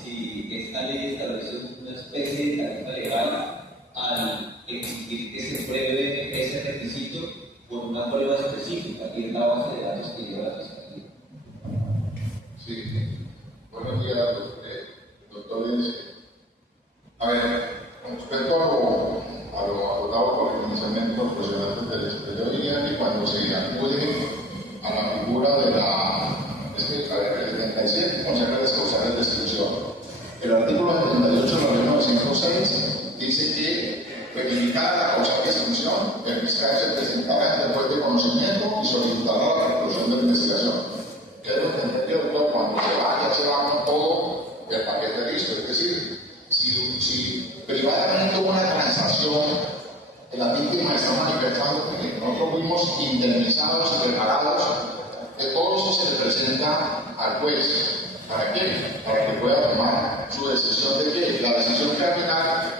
si esta ley establece una especie de tarifa legal al exigir que se pruebe ese requisito por una prueba específica y es la base de datos que lleva la Fiscalía. Sí, buenos días, doctores. A ver, con respecto a lo dado por el iniciamiento de los profesionales del exterior, yo diría que cuando se acude a la figura de el 77 consejera las causales de exclusión. El artículo 78 de la ley 906 dice que, verificada la causal de exclusión, el fiscal se presentará ante el juez de conocimiento y solicitará la conclusión de la investigación. Quiero entender que, doctor, cuando se va con todo el paquete listo, es decir, si privadamente hubo una transacción, la víctima está manifestando que nosotros fuimos indemnizados y preparados, que todo eso se le presenta al juez. ¿Para qué? Para que pueda tomar su decisión de que la decisión criminal,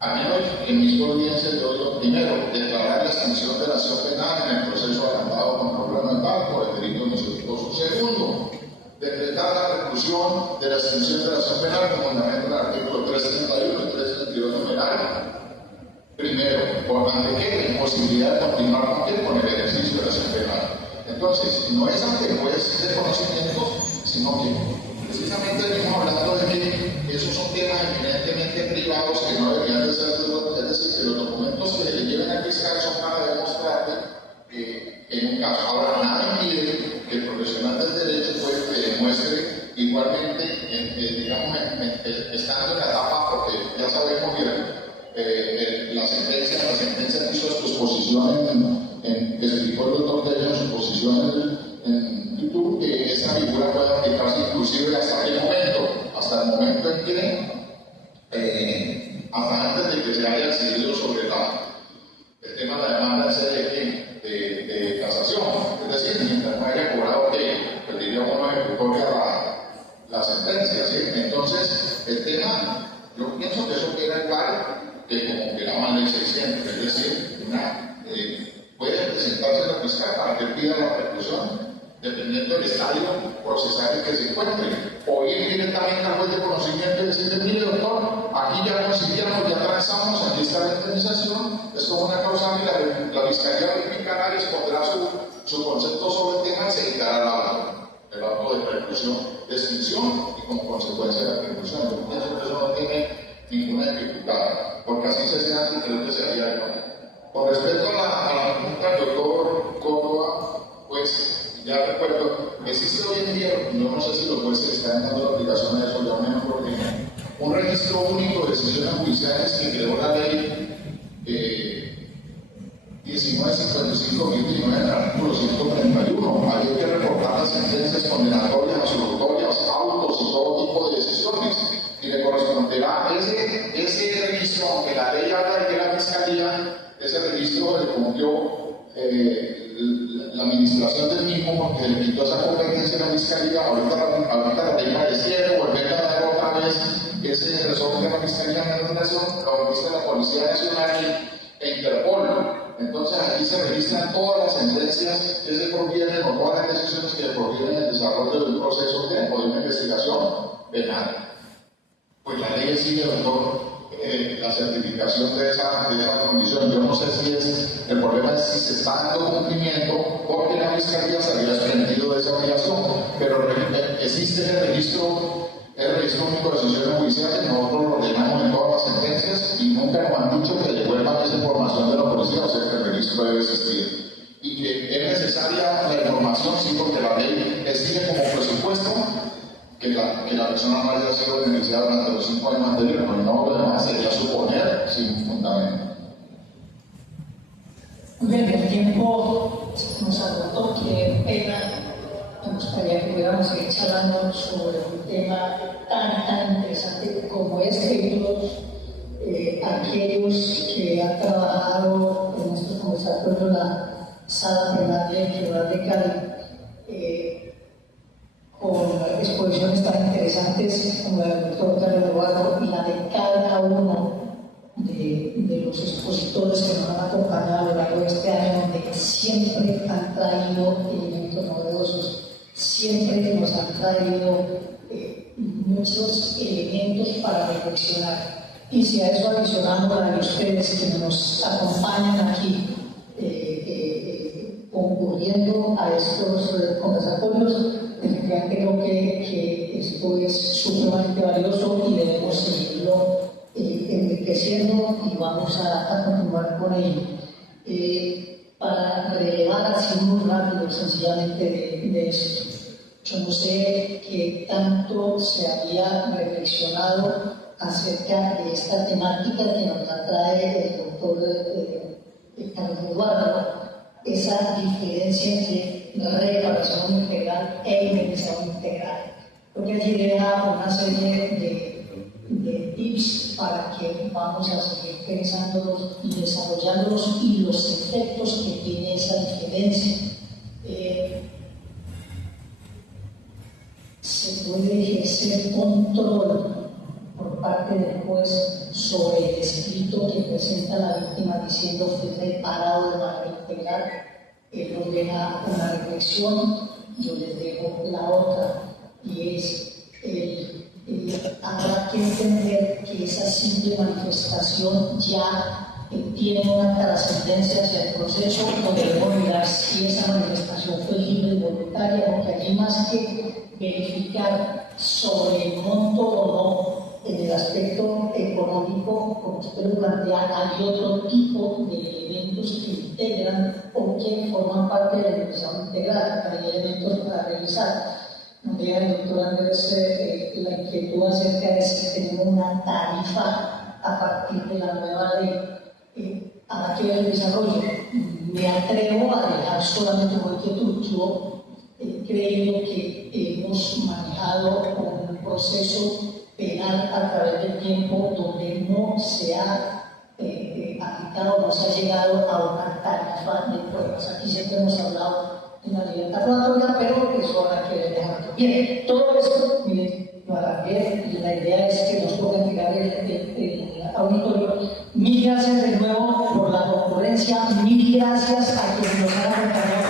al menos en mis audiencias, yo digo primero, declarar la extinción de la acción penal en el proceso adelantado con problema mental por el delito misericordioso. Segundo, decretar la reclusión de la extinción de la acción penal con fundamento en el artículo 331 y 332 numeral. Primero, por ante qué imposibilidad de continuar con el ejercicio de la acción penal. Entonces, no es ante el juez de conocimientos, sino que precisamente venimos hablando de que esos son temas eminentemente privados que no deberían de ser, es decir, que los documentos que le lleven al fiscal son para demostrarte que en un caso. Ahora, nada impide que el profesional del derecho pues, demuestre igualmente, digamos, estando en la etapa, porque ya sabemos que la sentencia hizo su exposición que explicó el doctor Tello en su posición en YouTube, que esa figura puede aplicarse inclusive hasta el momento en que, hasta antes de que se haya decidido sobre el tema de la demanda de casación, es decir, mientras no haya cobrado pues diría uno ejecutoria la sentencia, ¿sí? Entonces, el tema, yo pienso que eso queda igual que como que la ley 600, es decir, puede presentarse la fiscal para que pida la reclusión, dependiendo del estadio procesal en que se encuentre, o ir directamente al juez de conocimiento y decirle, mire doctor, aquí ya conciliamos, ya transamos, aquí está la indemnización, es como una causa y la fiscalía verificará y expondrá su concepto sobre el tema y se dictará el auto de reclusión de extinción y como consecuencia de la reclusión. Yo pienso que eso no tiene ninguna dificultad, porque así se hace y creo que se haría de manera. Con respecto a la pregunta del doctor Córdoba, pues ya recuerdo, existe hoy en día, no sé si los jueces están dando la aplicación a eso, ya menos porque un registro único de decisiones judiciales que creó la ley 1955 en el artículo 131. Ahí hay que reportar las sentencias condenatorias, absolutorias, autos y todo tipo de decisiones. Y le corresponderá ese registro, aunque la ley habla de que la Fiscalía, ese registro le cumplió la administración del mismo, porque le quitó esa competencia a la Fiscalía. Ahorita la ley pareciera volver a dar otra vez ese resorte de la Fiscalía en la Nación, lo viste la Policía Nacional e Interpol. Entonces aquí se registran todas las sentencias que se provienen o todas las decisiones que provienen del desarrollo de un proceso de una investigación penal. Pues la ley exige, doctor, la certificación de esa condición. Yo no sé si el problema es si se está dando cumplimiento, porque la Fiscalía se había desprendido de esa obligación, pero existe el registro único de decisiones judiciales. Nosotros lo ordenamos en todas las sentencias y nunca nos han dicho que devuelvan esa información de la policía, o sea que el registro debe existir. Y que es necesaria la información, sí, porque la ley exige como presupuesto que la persona no haya sido beneficiada durante los 5 años anteriores, pero no lo demás sería suponer sin fundamento. Bien, el tiempo nos agotó, que pena. Me gustaría que pudiéramos seguir charlando sobre un tema tan interesante como este, y aquellos que han trabajado en estos conversatorios en la Sala Penal de Ciudad de Cali, con exposiciones tan interesantes como la del doctor Carlos Eduardo y la de cada uno de los expositores que nos han acompañado a lo largo de este año, donde siempre han traído elementos novedosos, siempre nos han traído muchos elementos para reflexionar. Y si a eso adicionamos la de ustedes que nos acompañan aquí, concurriendo a estos conversatorios, definitivamente creo que esto es supremamente valioso y debemos seguirlo enriqueciendo y vamos a continuar con ello. Para relevar así muy rápido sencillamente de esto, yo no sé qué tanto se había reflexionado acerca de esta temática que nos la trae el doctor Carlos Eduardo, esa diferencia entre reparación integral e indemnización integral. Creo que allí deja una serie de tips para que vamos a seguir pensándolos y desarrollándolos y los efectos que tiene esa diferencia. Se puede ejercer control por parte del juez sobre el escrito que presenta la víctima diciendo que fue reparado de manera integral. Él nos deja una reflexión, yo les dejo la otra, y es habrá que entender que esa simple manifestación ya tiene una trascendencia hacia el proceso, donde debemos mirar si esa manifestación fue libre y voluntaria, porque allí más que verificar sobre el monto o no, en el aspecto económico, como usted lo plantea, hay otro tipo de elementos que integran o que forman parte de la indemnización integral. Hay elementos para revisar. Nos diga el doctor Andrés la inquietud acerca de si tenemos una tarifa a partir de la nueva ley. ¿A qué el desarrollo? Me atrevo a dejar solamente una inquietud. Yo he creído que hemos manejado un proceso penal a través del tiempo donde no se ha aplicado, no se ha llegado a una tarifa de pruebas. Aquí siempre hemos hablado de la libertad probatoria, pero eso habrá que dejarlo. Bien, todo esto, miren, para ver, la idea es que nos toca entregar el auditorio. Mil gracias de nuevo por la concurrencia, mil gracias a quienes nos han acompañado.